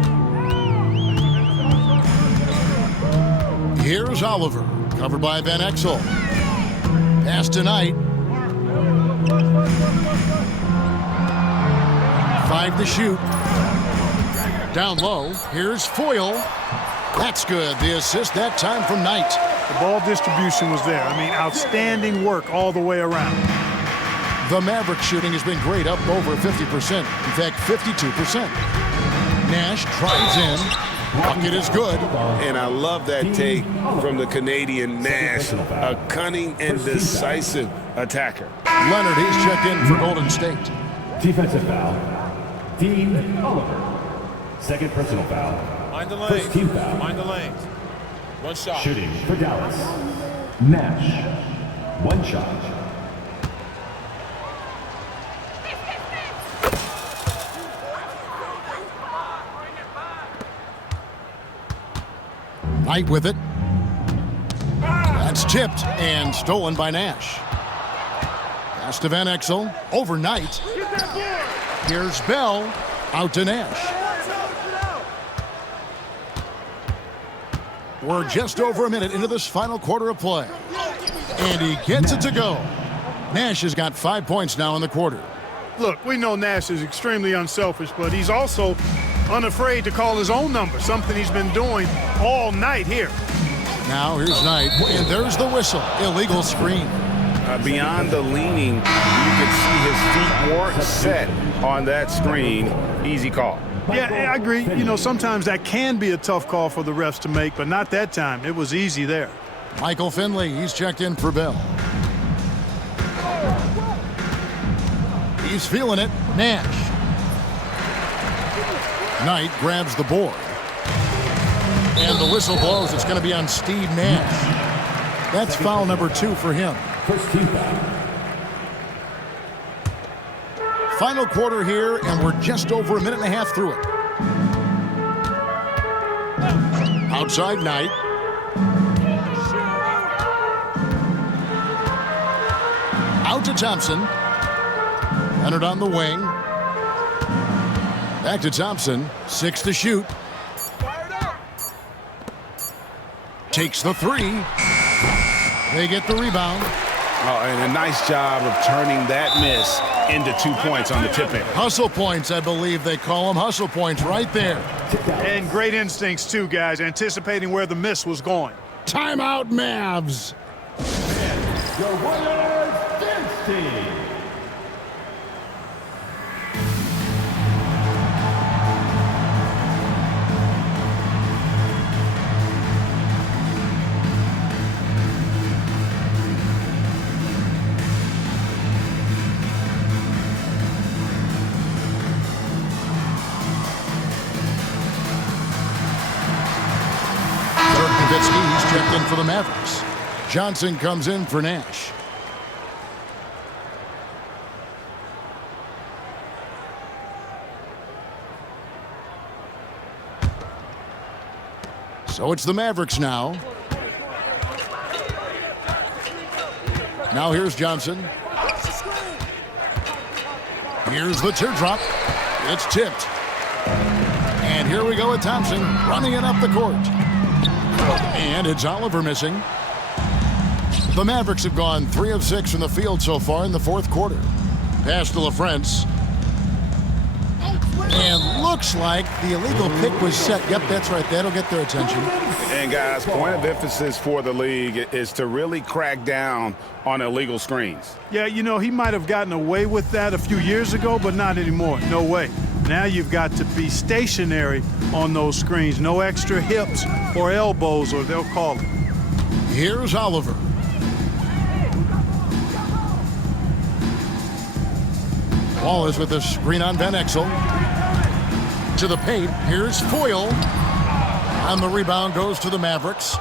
Here's Oliver. Covered by Van Exel. Pass to Knight. 5 to shoot. Down low. Here's Foyle. That's good. The assist that time from Knight. The ball distribution was there. I mean, outstanding work all the way around. The Maverick shooting has been great, up over 50%. In fact, 52%. Nash tries in. Bucket is good. And I love that take from the Canadian Nash, a cunning and decisive attacker. Leonard, he's checked in for Golden State. Defensive foul. Dean Oliver. Second personal foul. Mind the First lanes. team foul. Mind the lanes. One shot. Shooting for Dallas. Nash. 1 shot. Knight with it. That's tipped and stolen by Nash. Pass to Van Exel. Over Knight. Here's Bell. Out to Nash. We're just over a minute into this final quarter of play. And he gets it to go. Nash has got 5 points now in the quarter. Look, we know Nash is extremely unselfish, but he's also unafraid to call his own number, something he's been doing all night here. Now here's Knight, and there's the whistle. Illegal screen. Beyond the leaning, you could see his feet weren't set on that screen. Easy call. Yeah, I agree. You know, sometimes that can be a tough call for the refs to make, but not that time. It was easy there. Michael Finley, he's checked in for Bell. He's feeling it. Nash. Knight grabs the board. And the whistle blows. It's going to be on Steve Nash. That's foul number 2 for him. First team foul. Final quarter here, and we're just over a minute and a half through it. Outside Knight. Out to Thompson. Leonard on the wing. Back to Thompson. 6 to shoot. Takes the 3. They get the rebound. Oh, and a nice job of turning that miss into 2 points on the tip-in. Hustle points, I believe they call them. Hustle points right there. And great instincts, too, guys, anticipating where the miss was going. Timeout, Mavs. Your Warriors dance team. He's checked in for the Mavericks. Johnson comes in for Nash. So it's the Mavericks now. Now here's Johnson. Here's the teardrop. It's tipped. And here we go with Thompson running it up the court. And it's Oliver missing. The Mavericks have gone 3 of 6 from the field so far in the fourth quarter. Pass to LaFrance. And looks like the illegal pick was set. Yep, that's right. That'll get their attention. And, guys, point of emphasis for the league is to really crack down on illegal screens. Yeah, you know, he might have gotten away with that a few years ago, but not anymore. No way. Now you've got to be stationary on those screens. No extra hips or elbows, or they'll call it. Here's Oliver. Wallace with the screen on Van Exel. To the paint. Here's Foyle. And the rebound goes to the Mavericks.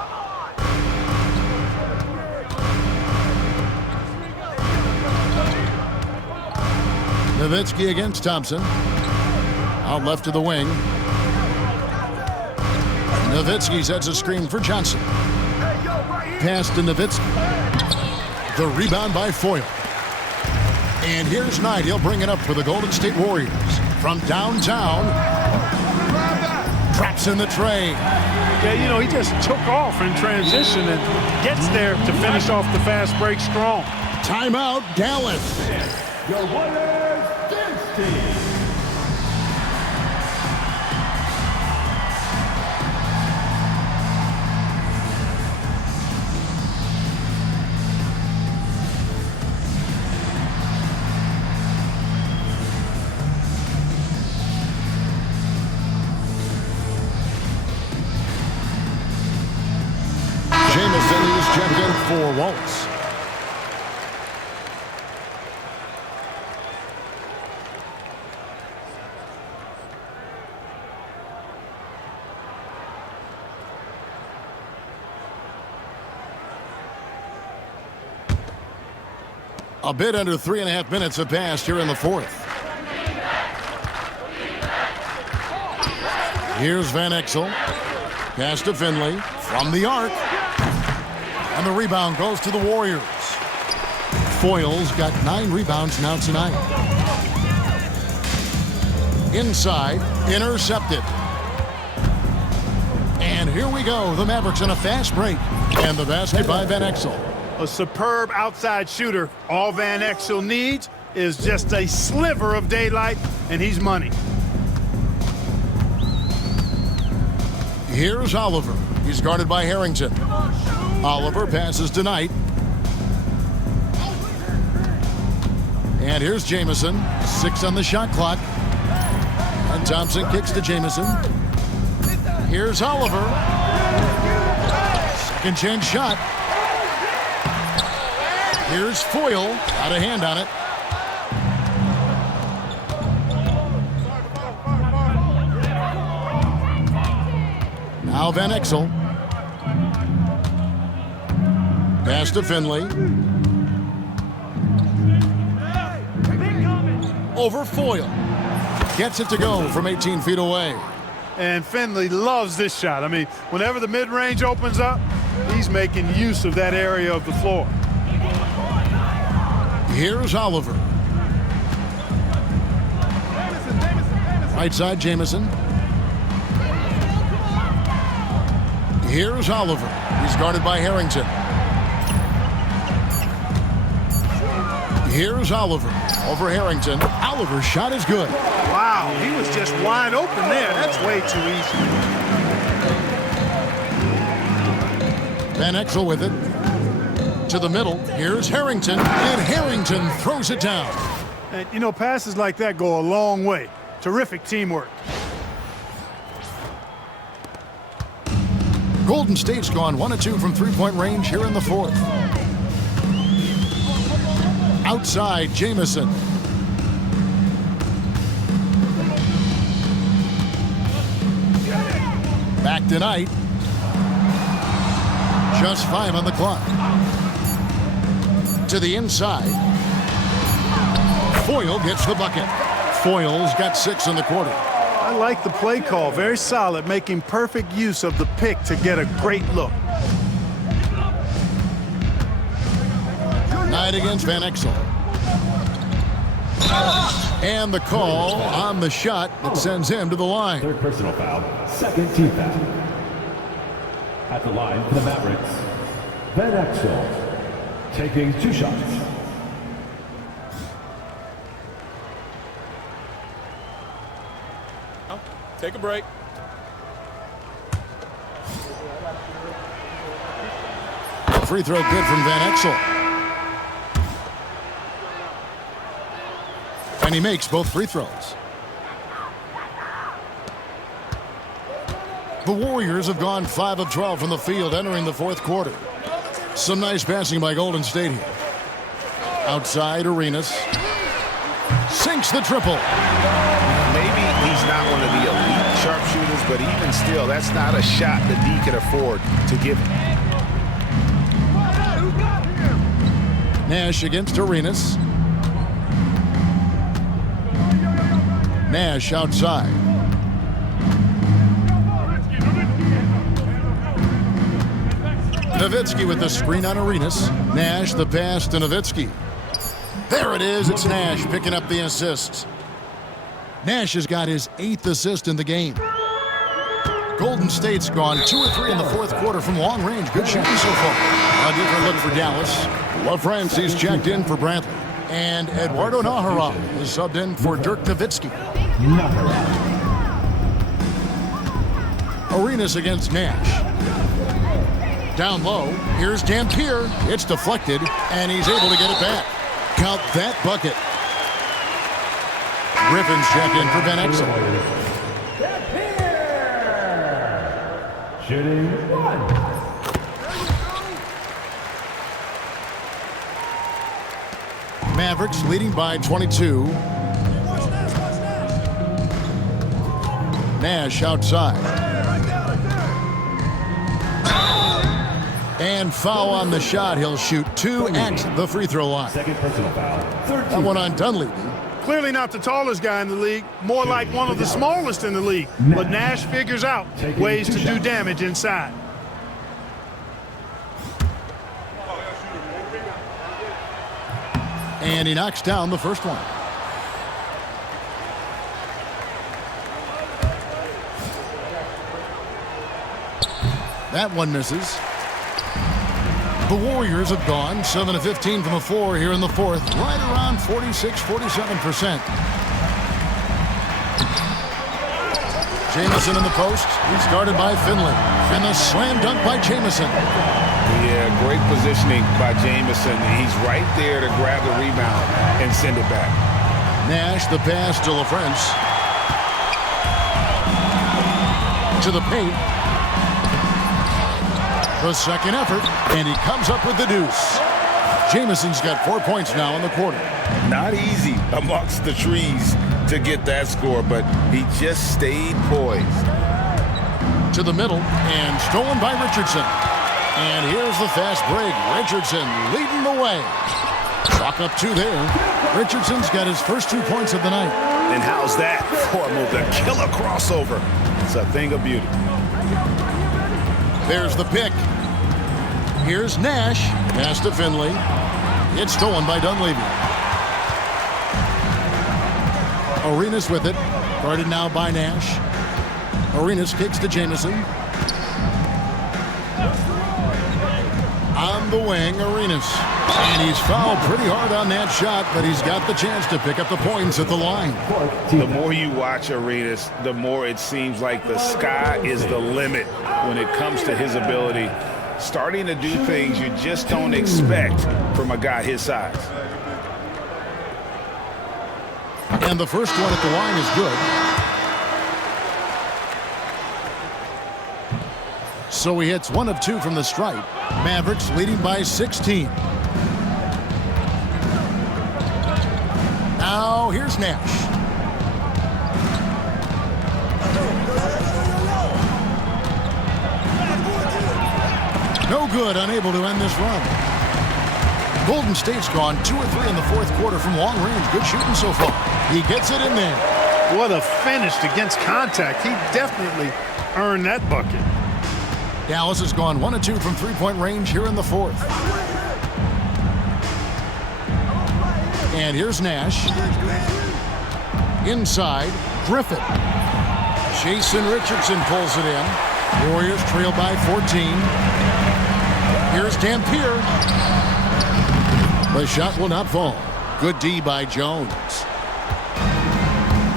Nowitzki against Thompson. Out left to the wing. Nowitzki sets a screen for Johnson. Pass to Nowitzki. The rebound by Foyle. And here's Knight. He'll bring it up for the Golden State Warriors. From downtown. Traps in the tray. Yeah, you know, he just took off in transition and gets there to finish off the fast break strong. Timeout, Dallas. Your Warriors dance team. Jamison is checked in for Wallace. A bit under 3.5 minutes have passed here in the fourth. Here's Van Exel. Pass to Finley from the arc. And the rebound goes to the Warriors. Foyle's got 9 rebounds now tonight. Inside, intercepted. And here we go. The Mavericks on a fast break. And the basket by Van Exel. A superb outside shooter. All Van Exel needs is just a sliver of daylight, and he's money. Here's Oliver. He's guarded by Harrington. Oliver passes to Knight. And here's Jamison. 6 on the shot clock. And Thompson kicks to Jamison. Here's Oliver. Second chance shot. Here's Foyle. Out of hand on it. Now Van Exel. Pass to Finley. Over Foyle. Gets it to go from 18 feet away. And Finley loves this shot. I mean, whenever the mid-range opens up, he's making use of that area of the floor. Here's Oliver. Right side, Jamison. Here's Oliver. He's guarded by Harrington. Here's Oliver. Over Harrington. Oliver's shot is good. Wow, he was just wide open there. That's way too easy. Van Exel with it. To the middle. Here's Harrington. And Harrington throws it down. And, you know, passes like that go a long way. Terrific teamwork. Golden State's gone 1 of 2 from three-point range here in the fourth. Outside, Jamison. Back tonight. Just 5 on the clock. To the inside. Foyle gets the bucket. Foyle's got 6 in the quarter. I like the play call. Very solid, making perfect use of the pick to get a great look. Knight against Van Exel. And the call on the shot that sends him to the line. Third personal foul, second team foul. At the line for the Mavericks, Van Exel taking 2 shots. Take a break. Free throw good from Van Exel. And he makes both free throws. The Warriors have gone 5 of 12 from the field entering the fourth quarter. Some nice passing by Golden State here. Outside, Arenas. Sinks the triple. Maybe he's not one of the elite sharpshooters, but even still, that's not a shot that he can afford to give him. Nash against Arenas. Nash outside. Nowitzki with the screen on Arenas. Nash the pass to Nowitzki. There it is. It's Nash picking up the assist. Nash has got his 8th assist in the game. Golden State's gone 2 of 3 in the fourth quarter from long range. Good shooting so far. A different look for Dallas. LaFrancis checked in for Bradley. And Eduardo Nájera is subbed in for Dirk Nowitzki. Arenas against Nash. Down low, here's Dampier. It's deflected, and he's able to get it back. Count that bucket. Griffin's check in for Van Exel. Shooting 1. Mavericks leading by 22. Nash outside. And foul on the shot. He'll shoot 2 at the free throw line. Second personal foul. That one on Dunleavy. Clearly not the tallest guy in the league, more like one of the smallest in the league. But Nash figures out ways to do damage inside. And he knocks down the first one. That one misses. The Warriors have gone 7 of 15 from the floor here in the fourth, right around 46-47%. Jamison in the post. He's guarded by Finley. And the slam dunk by Jamison. Yeah, great positioning by Jamison. He's right there to grab the rebound and send it back. Nash the pass to LaFrance. To the paint. The second effort, and he comes up with the deuce. Jamison's got 4 points now in the quarter. Not easy amongst the trees to get that score, but he just stayed poised. To the middle, and stolen by Richardson. And here's the fast break. Richardson leading the way. Chalk up 2 there. Richardson's got his first 2 points of the night. And how's that for a move? The killer crossover. It's a thing of beauty. There's the pick. Here's Nash. Pass to Finley. It's stolen by Dunleavy. Arenas with it. Guarded now by Nash. Arenas kicks to Jamison. On the wing, Arenas. And he's fouled pretty hard on that shot, but he's got the chance to pick up the points at the line. The more you watch Arenas, the more it seems like the sky is the limit when it comes to his ability. Starting to do things you just don't expect from a guy his size. And the first one at the line is good. So he hits 1 of 2 from the stripe. Mavericks leading by 16. Now here's Nash. No good, unable to end this run. Golden State's gone 2 or 3 in the fourth quarter from long range. Good shooting so far. He gets it in there. What a finish against contact. He definitely earned that bucket. Dallas has gone 1 of 2 from three-point range here in the fourth. And here's Nash. Inside, Griffin. Jason Richardson pulls it in. Warriors trail by 14. Here's Dampier. The shot will not fall. Good D by Jones.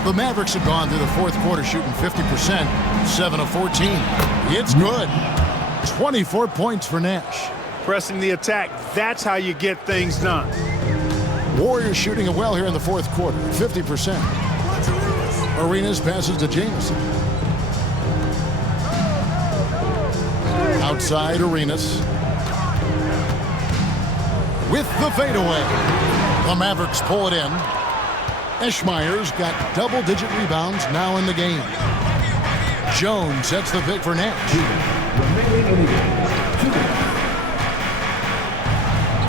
The Mavericks have gone through the fourth quarter shooting 50%, 7 of 14. It's good. 24 points for Nash. Pressing the attack, that's how you get things done. Warriors shooting it well here in the fourth quarter, 50%. Arenas passes to Jamison. Outside Arenas. With the fadeaway. The Mavericks pull it in. Eschmeyer's got double-digit rebounds now in the game. Jones sets the pick for Nash.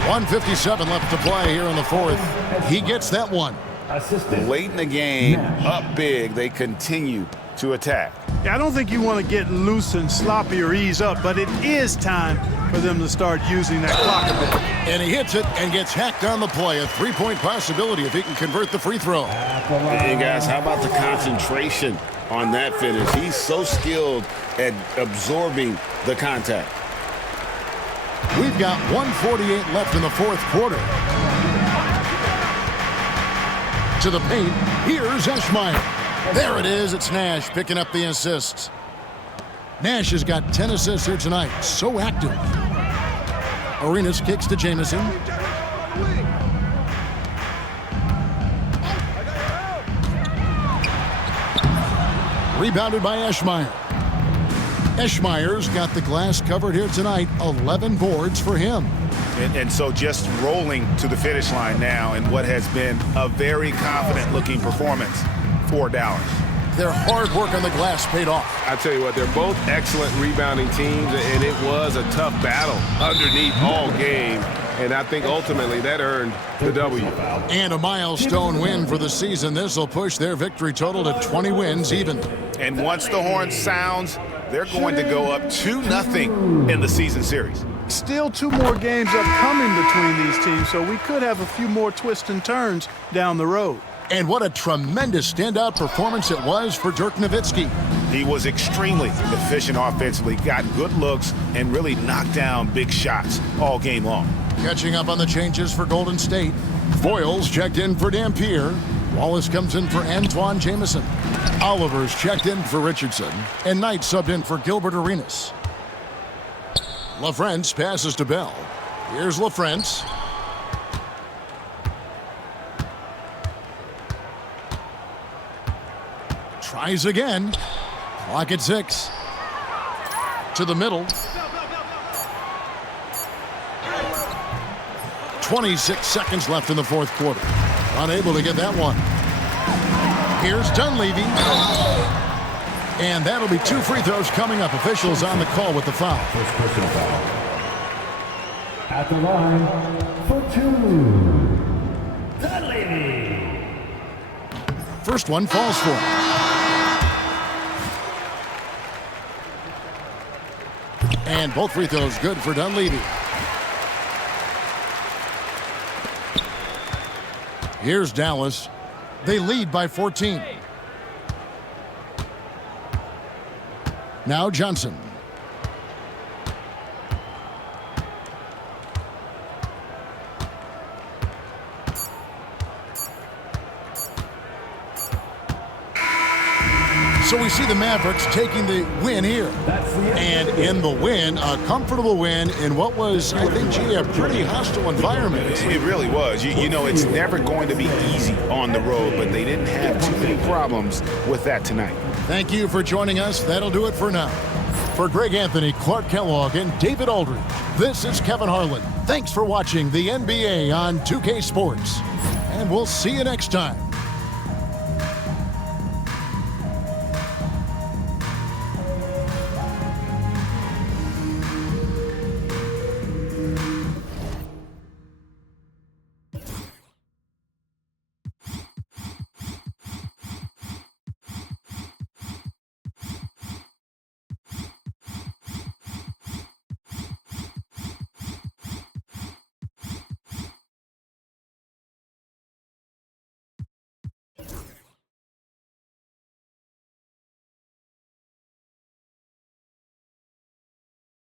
1:57 left to play here in the fourth. He gets that one. Late in the game, up big, they continue to attack. I don't think you want to get loose and sloppy or ease up, but it is time for them to start using that clock a bit. And he hits it and gets hacked on the play. A three-point possibility if he can convert the free throw. Hey, guys, how about the concentration on that finish? He's so skilled at absorbing the contact. We've got 1:48 left in the fourth quarter. To the paint, here's Eschmeyer. There it is, it's Nash picking up the assists. Nash has got 10 assists here tonight, so active. Arenas kicks to Jamison. Rebounded by Eschmeyer. Eschmeyer's got the glass covered here tonight, 11 boards for him. And so just rolling to the finish line now in what has been a very confident-looking performance for Dallas. Their hard work on the glass paid off. I tell you what, they're both excellent rebounding teams, and it was a tough battle underneath all game. And I think ultimately that earned the W. And a milestone win for the season. This will push their victory total to 20 wins even. And once the horn sounds, they're going to go up 2-0 in the season series. Still 2 more games upcoming between these teams, so we could have a few more twists and turns down the road. And what a tremendous standout performance it was for Dirk Nowitzki. He was extremely efficient offensively, got good looks, and really knocked down big shots all game long. Catching up on the changes for Golden State. Foyles checked in for Dampier. Wallace comes in for Antoine Jamison. Oliver's checked in for Richardson. And Knight subbed in for Gilbert Arenas. LaFrentz passes to Bell. Here's LaFrentz. Tries again. Clock at 6. To the middle. 26 seconds left in the fourth quarter. Unable to get that one. Here's Dunleavy. And that'll be 2 free throws coming up. Officials on the call with the foul. First personal foul. At the line for 2. Dunleavy. First one falls for him. And both free throws good for Dunleavy. Here's Dallas. They lead by 14. Now Johnson. So we see the Mavericks taking the win here. And in the win, a comfortable win in what was, I think, gee, a pretty hostile environment. It really was. You know, it's never going to be easy on the road, but they didn't have too many problems with that tonight. Thank you for joining us. That'll do it for now. For Greg Anthony, Clark Kellogg, and David Aldridge, this is Kevin Harlan. Thanks for watching the NBA on 2K Sports. And we'll see you next time.